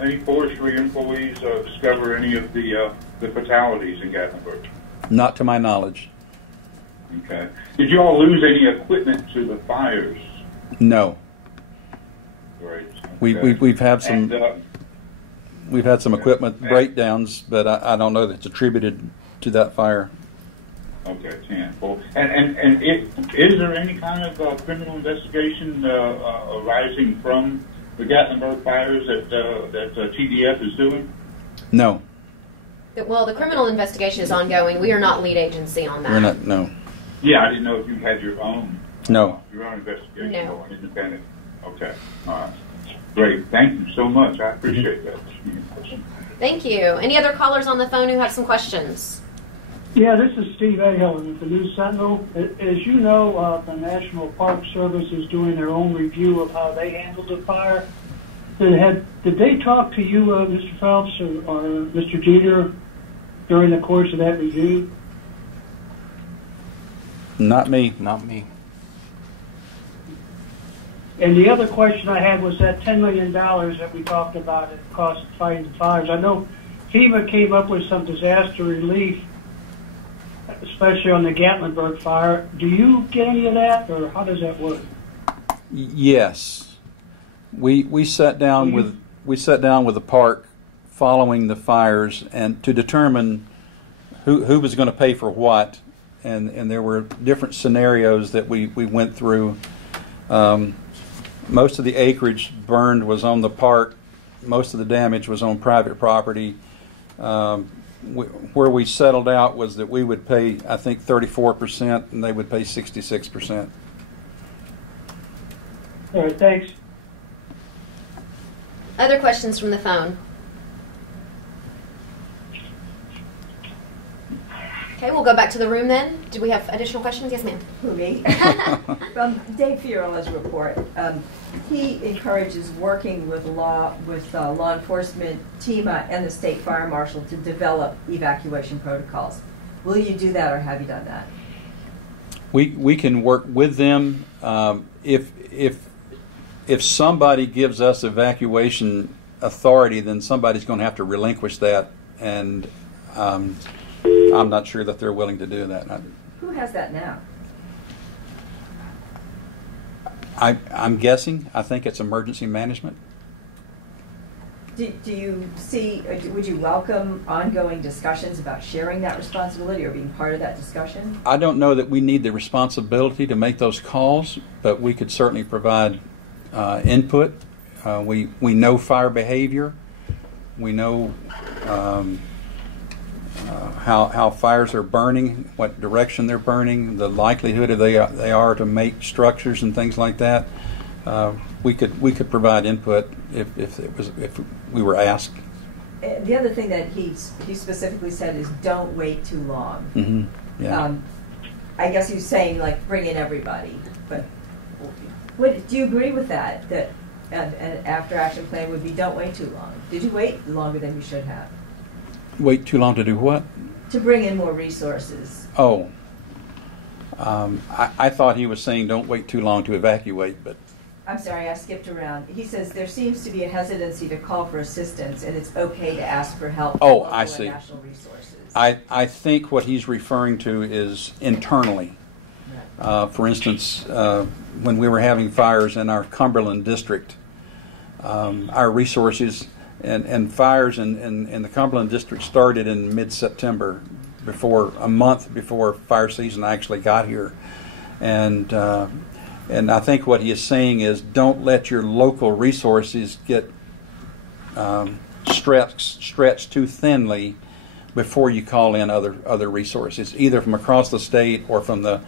any forestry employees discover any of the fatalities in Gatlinburg? Not to my knowledge. Okay. Did you all lose any equipment to the fires? No. Great. Okay. We've had some. We've had some equipment breakdowns, but I don't know that it's attributed to that fire. Okay, well, and is there any kind of criminal investigation arising from the Gatlinburg fires that TDF is doing? No. Well, the criminal investigation is ongoing. We are not lead agency on that. We're not. No. Yeah, I didn't know if you had your own. No. Your own investigation. No. Or independent. Okay. All right. Great. Thank you so much. I appreciate that. Thank you. Any other callers on the phone who have some questions? Yeah, this is Steve Ahill with the News Sentinel. As you know, the National Park Service is doing their own review of how they handled the fire. Did they talk to you, Mr. Phelps or Mr. Jeter, during the course of that review? Not me. Not me. And the other question I had was that $10 million that we talked about, it cost fighting the fires. I know FEMA came up with some disaster relief, especially on the Gatlinburg fire. Do you get any of that, or how does that work? Yes, we sat down with the park following the fires and to determine who was going to pay for what, and there were different scenarios that we went through. Most of the acreage burned was on the park. Most of the damage was on private property. Where we settled out was that we would pay, I think, 34%, and they would pay 66%. All right, thanks. Other questions from the phone? Okay, we'll go back to the room then. Do we have additional questions? Yes, ma'am. Who, me? From Dave Fiorello's report, he encourages working with law enforcement, TEMA, and the state fire marshal to develop evacuation protocols. Will you do that, or have you done that? We can work with them. If somebody gives us evacuation authority, then somebody's going to have to relinquish that, and I'm not sure that they're willing to do that. Who has that now? I'm guessing. I think it's emergency management. Do you see, would you welcome ongoing discussions about sharing that responsibility or being part of that discussion? I don't know that we need the responsibility to make those calls, but we could certainly provide input. We know fire behavior. We know how fires are burning, what direction they're burning, the likelihood of they are to make structures and things like that. We could provide input if we were asked. The other thing that he specifically said is don't wait too long. Mm-hmm. Yeah. I guess he's saying like bring in everybody, but do you agree with that? That an after action plan would be don't wait too long. Did you wait longer than you should have? Wait too long to do what? To bring in more resources. Oh. I thought he was saying don't wait too long to evacuate, but. I'm sorry, I skipped around. He says there seems to be a hesitancy to call for assistance, and it's okay to ask for help from local I see. and national resources. I think what he's referring to is internally. For instance, when we were having fires in our Cumberland district, our resources and fires in the Cumberland district started in mid-September, a month before fire season actually got here. And I think what he is saying is don't let your local resources get stretched too thinly before you call in other resources, either from across the state or from the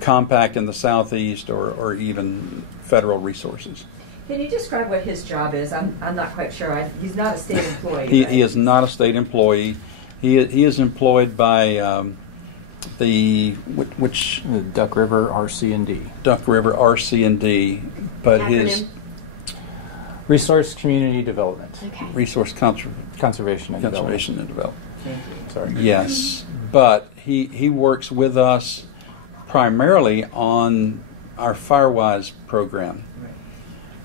compact in the southeast or even federal resources. Can you describe what his job is? I'm not quite sure. He's not a state employee. He is not a state employee. He is employed by the Duck River RC&D. Duck River RC&D, but Acronym. his Resource Community Development. Okay. Resource Conservation and Conservation Development. and Development. Thank you. Sorry. Yes, but he works with us primarily on our FireWise program. Right.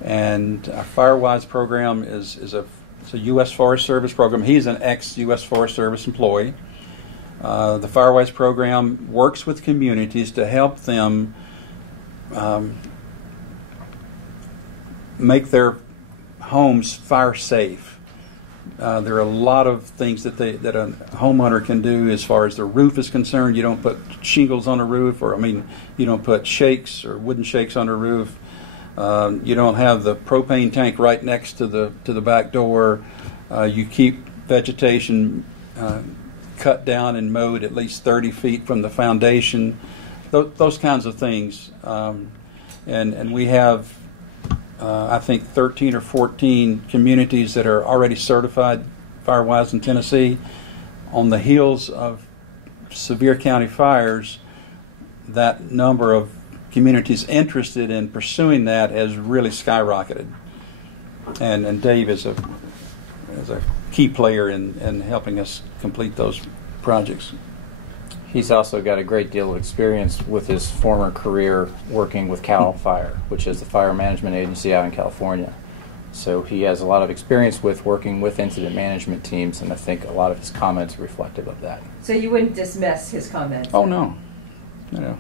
And our FireWise program is a U.S. Forest Service program. He's an ex-U.S. Forest Service employee. The FireWise program works with communities to help them make their homes fire safe. There are a lot of things that a homeowner can do as far as the roof is concerned. You don't put shingles on a roof, you don't put shakes or wooden shakes on a roof. You don't have the propane tank right next to the back door. You keep vegetation cut down and mowed at least 30 feet from the foundation. Those kinds of things. And we have, I think, 13 or 14 communities that are already certified FireWise in Tennessee. On the heels of Sevier County fires, that number of communities interested in pursuing that has really skyrocketed. And Dave is a key player in helping us complete those projects. He's also got a great deal of experience with his former career working with CAL FIRE, which is the fire management agency out in California. So he has a lot of experience with working with incident management teams, and I think a lot of his comments are reflective of that. So you wouldn't dismiss his comments? Oh, no. No.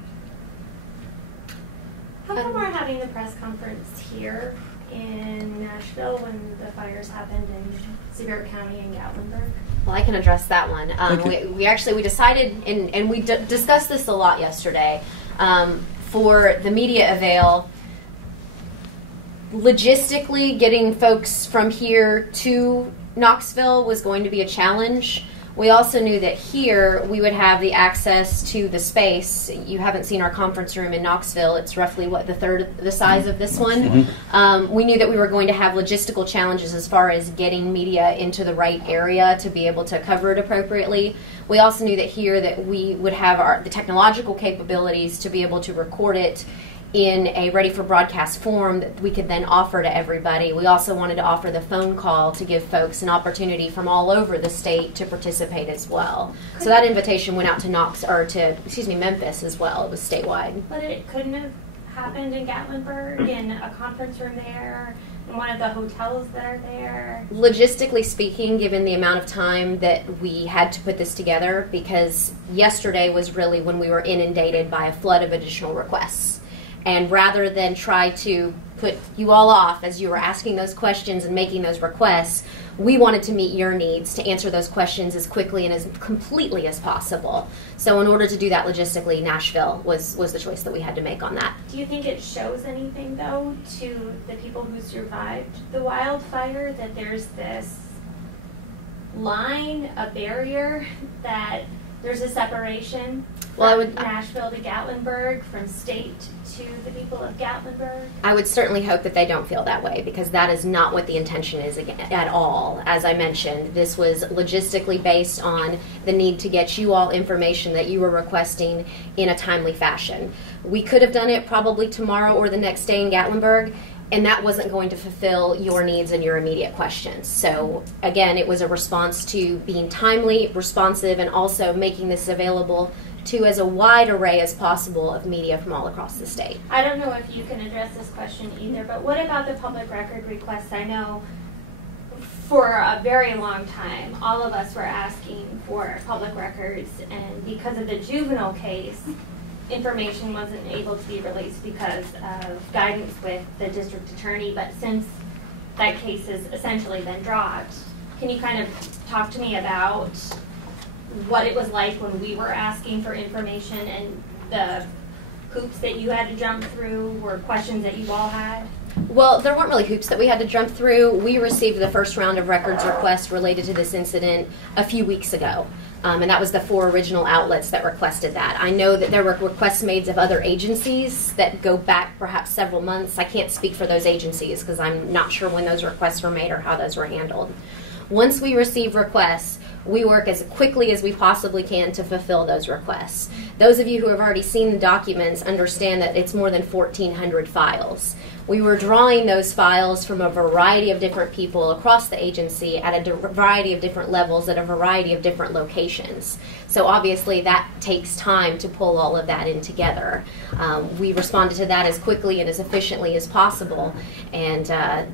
How come we're having the press conference here in Nashville when the fires happened in Sevier County and Gatlinburg? Well, I can address that one. We decided, and we discussed this a lot yesterday, for the media avail, logistically getting folks from here to Knoxville was going to be a challenge. We also knew that here we would have the access to the space. You haven't seen our conference room in Knoxville. It's roughly, the third the size of this one. Mm-hmm. We knew that we were going to have logistical challenges as far as getting media into the right area to be able to cover it appropriately. We also knew that here that we would have the technological capabilities to be able to record it in a ready for broadcast form that we could then offer to everybody. We also wanted to offer the phone call to give folks an opportunity from all over the state to participate as well. So that invitation went out to Memphis as well. It was statewide. But it couldn't have happened in Gatlinburg, in a conference room there, in one of the hotels that are there. Logistically speaking, given the amount of time that we had to put this together, because yesterday was really when we were inundated by a flood of additional requests. And rather than try to put you all off as you were asking those questions and making those requests, we wanted to meet your needs to answer those questions as quickly and as completely as possible. So in order to do that logistically, Nashville was the choice that we had to make on that. Do you think it shows anything, though, to the people who survived the wildfire, that there's this line, a barrier, that there's a separation from Nashville to Gatlinburg, from state to the people of Gatlinburg? I would certainly hope that they don't feel that way, because that is not what the intention is at all. As I mentioned, this was logistically based on the need to get you all information that you were requesting in a timely fashion. We could have done it probably tomorrow or the next day in Gatlinburg, and that wasn't going to fulfill your needs and your immediate questions. So again, it was a response to being timely, responsive, and also making this available to as a wide array as possible of media from all across the state. I don't know if you can address this question either, but what about the public record requests? I know for a very long time, all of us were asking for public records, and because of the juvenile case, information wasn't able to be released because of guidance with the district attorney. But since that case has essentially been dropped, can you kind of talk to me about what it was like when we were asking for information and the hoops that you had to jump through, or questions that you all had? Well, there weren't really hoops that we had to jump through. We received the first round of records requests related to this incident a few weeks ago. And that was the 4 original outlets that requested that. I know that there were requests made of other agencies that go back perhaps several months. I can't speak for those agencies because I'm not sure when those requests were made or how those were handled. Once we receive requests, we work as quickly as we possibly can to fulfill those requests. Those of you who have already seen the documents understand that it's more than 1,400 files. We were drawing those files from a variety of different people across the agency at a variety of different levels at a variety of different locations. So obviously that takes time to pull all of that in together. We responded to that as quickly and as efficiently as possible, and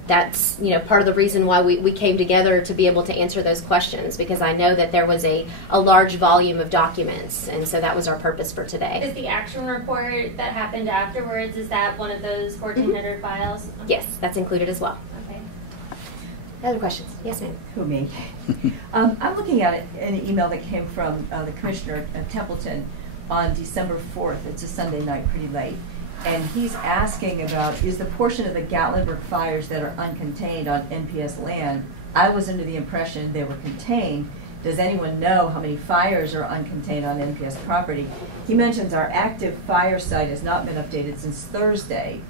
that's part of the reason why we came together to be able to answer those questions, because I know that there was a large volume of documents, and so that was our purpose for today. Is the action report that happened afterwards, is that one of those 1,400 files? Yes, that's included as well. Okay. Other questions? Yes, ma'am. Who, me? I'm looking at an email that came from the Commissioner of Templeton on December 4th. It's a Sunday night, pretty late. And he's asking about, is the portion of the Gatlinburg fires that are uncontained on NPS land? I was under the impression they were contained. Does anyone know how many fires are uncontained on NPS property? He mentions our active fire site has not been updated since Thursday,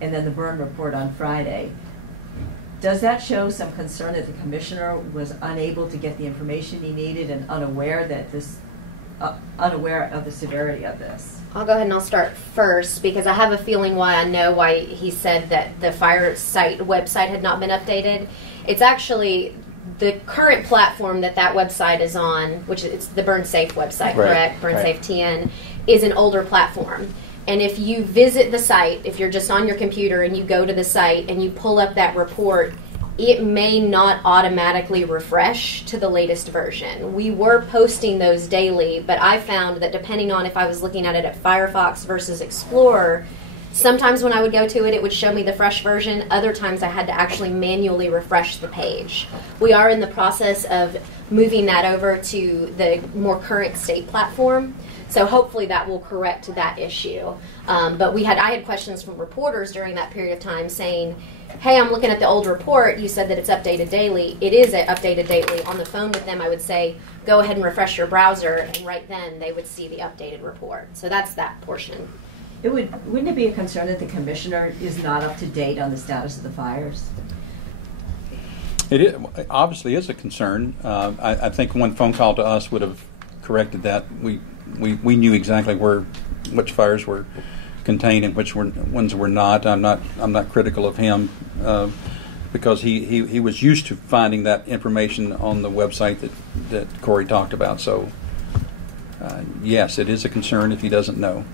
and then the burn report on Friday. Does that show some concern that the commissioner was unable to get the information he needed and unaware that unaware of the severity of this? I'll go ahead and I'll start first, because I have a feeling why I know why he said that the fire site website had not been updated. It's actually the current platform that website is on, which is the Burn Safe website, correct? Burn Safe TN, is an older platform. And if you visit the site, if you're just on your computer and you go to the site and you pull up that report, it may not automatically refresh to the latest version. We were posting those daily, but I found that depending on if I was looking at it at Firefox versus Explorer, sometimes when I would go to it, it would show me the fresh version. Other times I had to actually manually refresh the page. We are in the process of moving that over to the more current state platform. So hopefully that will correct that issue. But I had questions from reporters during that period of time saying, hey, I'm looking at the old report. You said that it's updated daily. It is updated daily. On the phone with them, I would say, go ahead and refresh your browser. And right then, they would see the updated report. So that's that portion. Wouldn't it be a concern that the commissioner is not up to date on the status of the fires? It obviously is a concern. I think one phone call to us would have corrected that. We knew exactly which fires were contained and which ones were not. I'm not critical of him because he was used to finding that information on the website that Corey talked about. So yes, it is a concern if he doesn't know.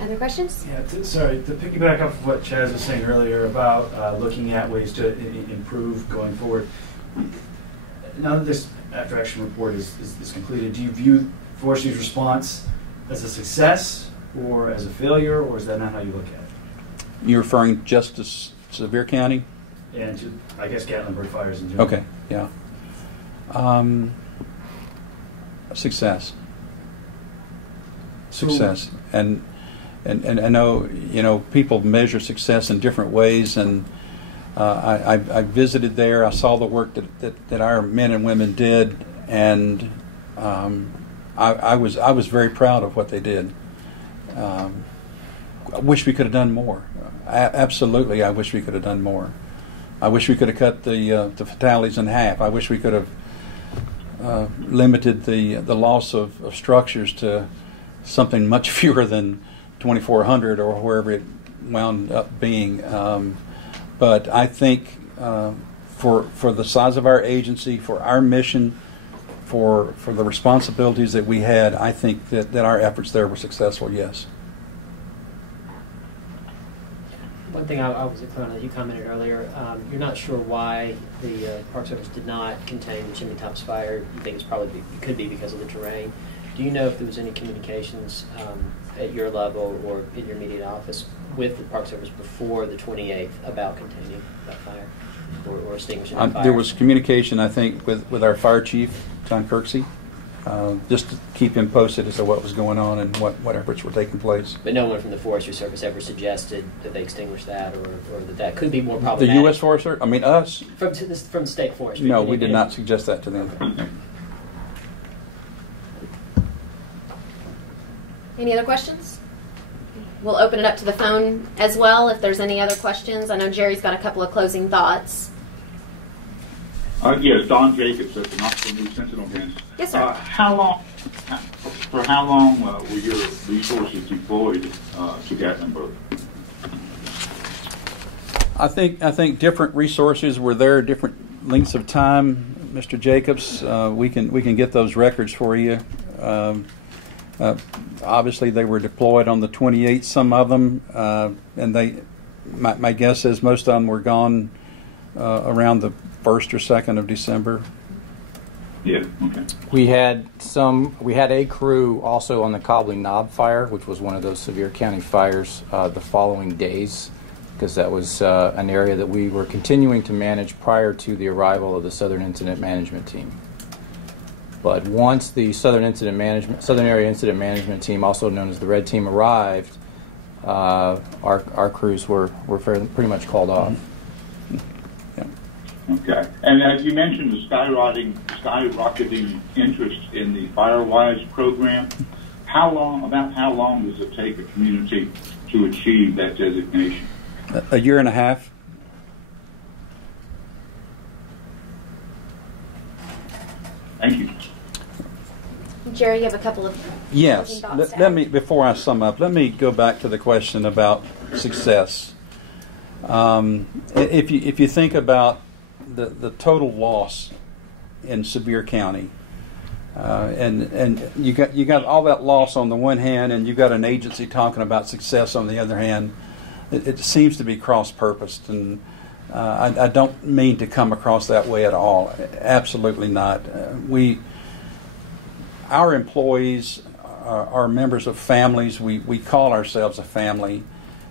Other questions? Yeah, sorry, to piggyback off of what Chaz was saying earlier about looking at ways to improve going forward. Now that this after-action report is completed, do you view Forestry's response as a success or as a failure, or is that not how you look at it? You're referring just to Sevier County? And to, I guess, Gatlinburg fires in general. Okay, yeah. Success. Success. And I know, people measure success in different ways, and I visited there. I saw the work that our men and women did, and I was very proud of what they did. I wish we could have done more. Absolutely, I wish we could have done more. I wish we could have cut the fatalities in half. I wish we could have limited the loss of structures to something much fewer than 2,400 or wherever it wound up being. But I think for the size of our agency, for our mission, for the responsibilities that we had, I think that our efforts there were successful, yes. One thing I was clear on that you commented earlier, you're not sure why the Park Service did not contain the Chimney Tops fire. You think it could be because of the terrain. Do you know if there was any communications at your level or in your immediate office with the Park Service before the 28th about containing that fire or extinguishing that fire? There was communication, I think, with our fire chief, John Kirksey, just to keep him posted as to what was going on and what efforts were taking place. But no one from the Forestry Service ever suggested that they extinguish that, or that could be more problematic? The U.S. Forest Service? I mean, us? From the state forest? No, we did not suggest that to them. Okay. Any other questions? We'll open it up to the phone as well if there's any other questions. I know Jerry's got a couple of closing thoughts. Yes, Don Jacobs at the Knoxville News Sentinel again. Yes, sir. For how long were your resources deployed to Gatlinburg? I think different resources were there, different lengths of time, Mr. Jacobs. We can get those records for you. Obviously, they were deployed on the 28th, some of them, and my guess is most of them were gone around the 1st or 2nd of December. Yeah, okay. We had a crew also on the Cobbling Knob fire, which was one of those Sevier County fires the following days, because that was an area that we were continuing to manage prior to the arrival of the Southern Incident Management Team. But once the Southern Area Incident Management Team, also known as the Red Team, arrived, our crews were pretty much called off. Yeah. Okay. And as you mentioned, the skyrocketing interest in the FireWise program, about how long does it take a community to achieve that designation? A year and a half. Thank you. Jerry, you have a couple of Yes. thoughts. Let me, before I sum up, let me go back to the question about success. If you think about the total loss in Sevier County, and you got all that loss on the one hand, and you got an agency talking about success on the other hand, it seems to be cross-purposed, and I don't mean to come across that way at all. Absolutely not. Our employees are members of families. We call ourselves a family,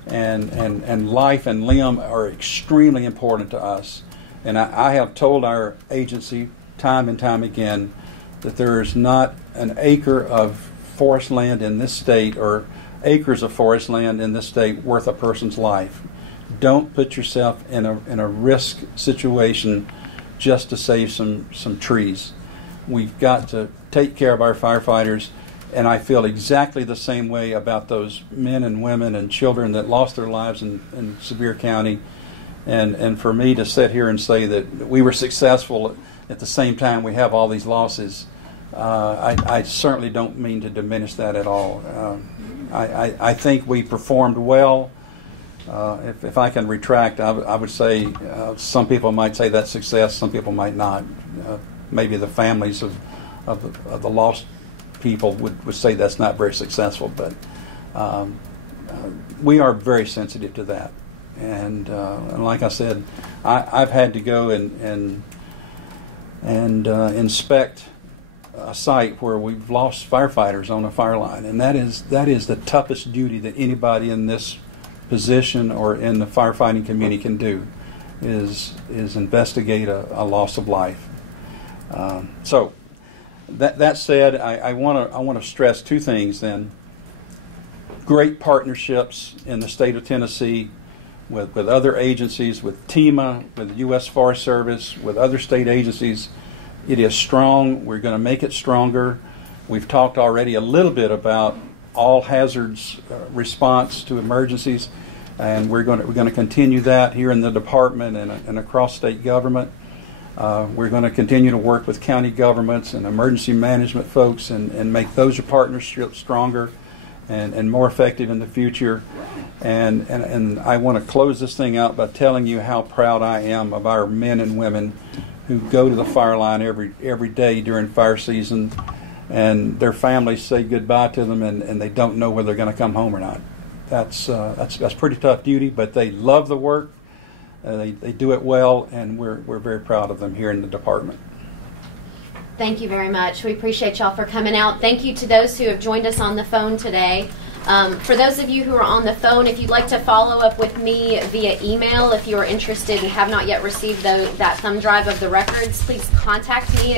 and life and limb are extremely important to us. And I have told our agency time and time again that there is not an acre of forest land in this state or acres of forest land in this state worth a person's life. Don't put yourself in a risk situation just to save some trees. We've got to take care of our firefighters, and I feel exactly the same way about those men and women and children that lost their lives in Sevier County. And for me to sit here and say that we were successful at the same time we have all these losses, I certainly don't mean to diminish that at all. I think we performed well. If I can retract, I would say some people might say that's success, some people might not. Maybe the families of the lost people would say that's not very successful, but we are very sensitive to that. And like I said, I've had to go and inspect a site where we've lost firefighters on a fire line, and that is the toughest duty that anybody in this position or in the firefighting community can do, is investigate a loss of life. So that said, I want to stress two things then. Great partnerships in the state of Tennessee with other agencies, with TEMA, with the U.S. Forest Service, with other state agencies. It is strong. We're going to make it stronger. We've talked already a little bit about all hazards response to emergencies, and we're going to continue that here in the department and across state government. We're going to continue to work with county governments and emergency management folks and make those partnerships stronger and more effective in the future. And I want to close this thing out by telling you how proud I am of our men and women who go to the fire line every day during fire season, and their families say goodbye to them, and they don't know whether they're going to come home or not. That's pretty tough duty, but they love the work. They do it well, and we're very proud of them here in the department. Thank you very much. We appreciate y'all for coming out. Thank you to those who have joined us on the phone today. For those of you who are on the phone, if you'd like to follow up with me via email, if you are interested and have not yet received that thumb drive of the records, please contact me.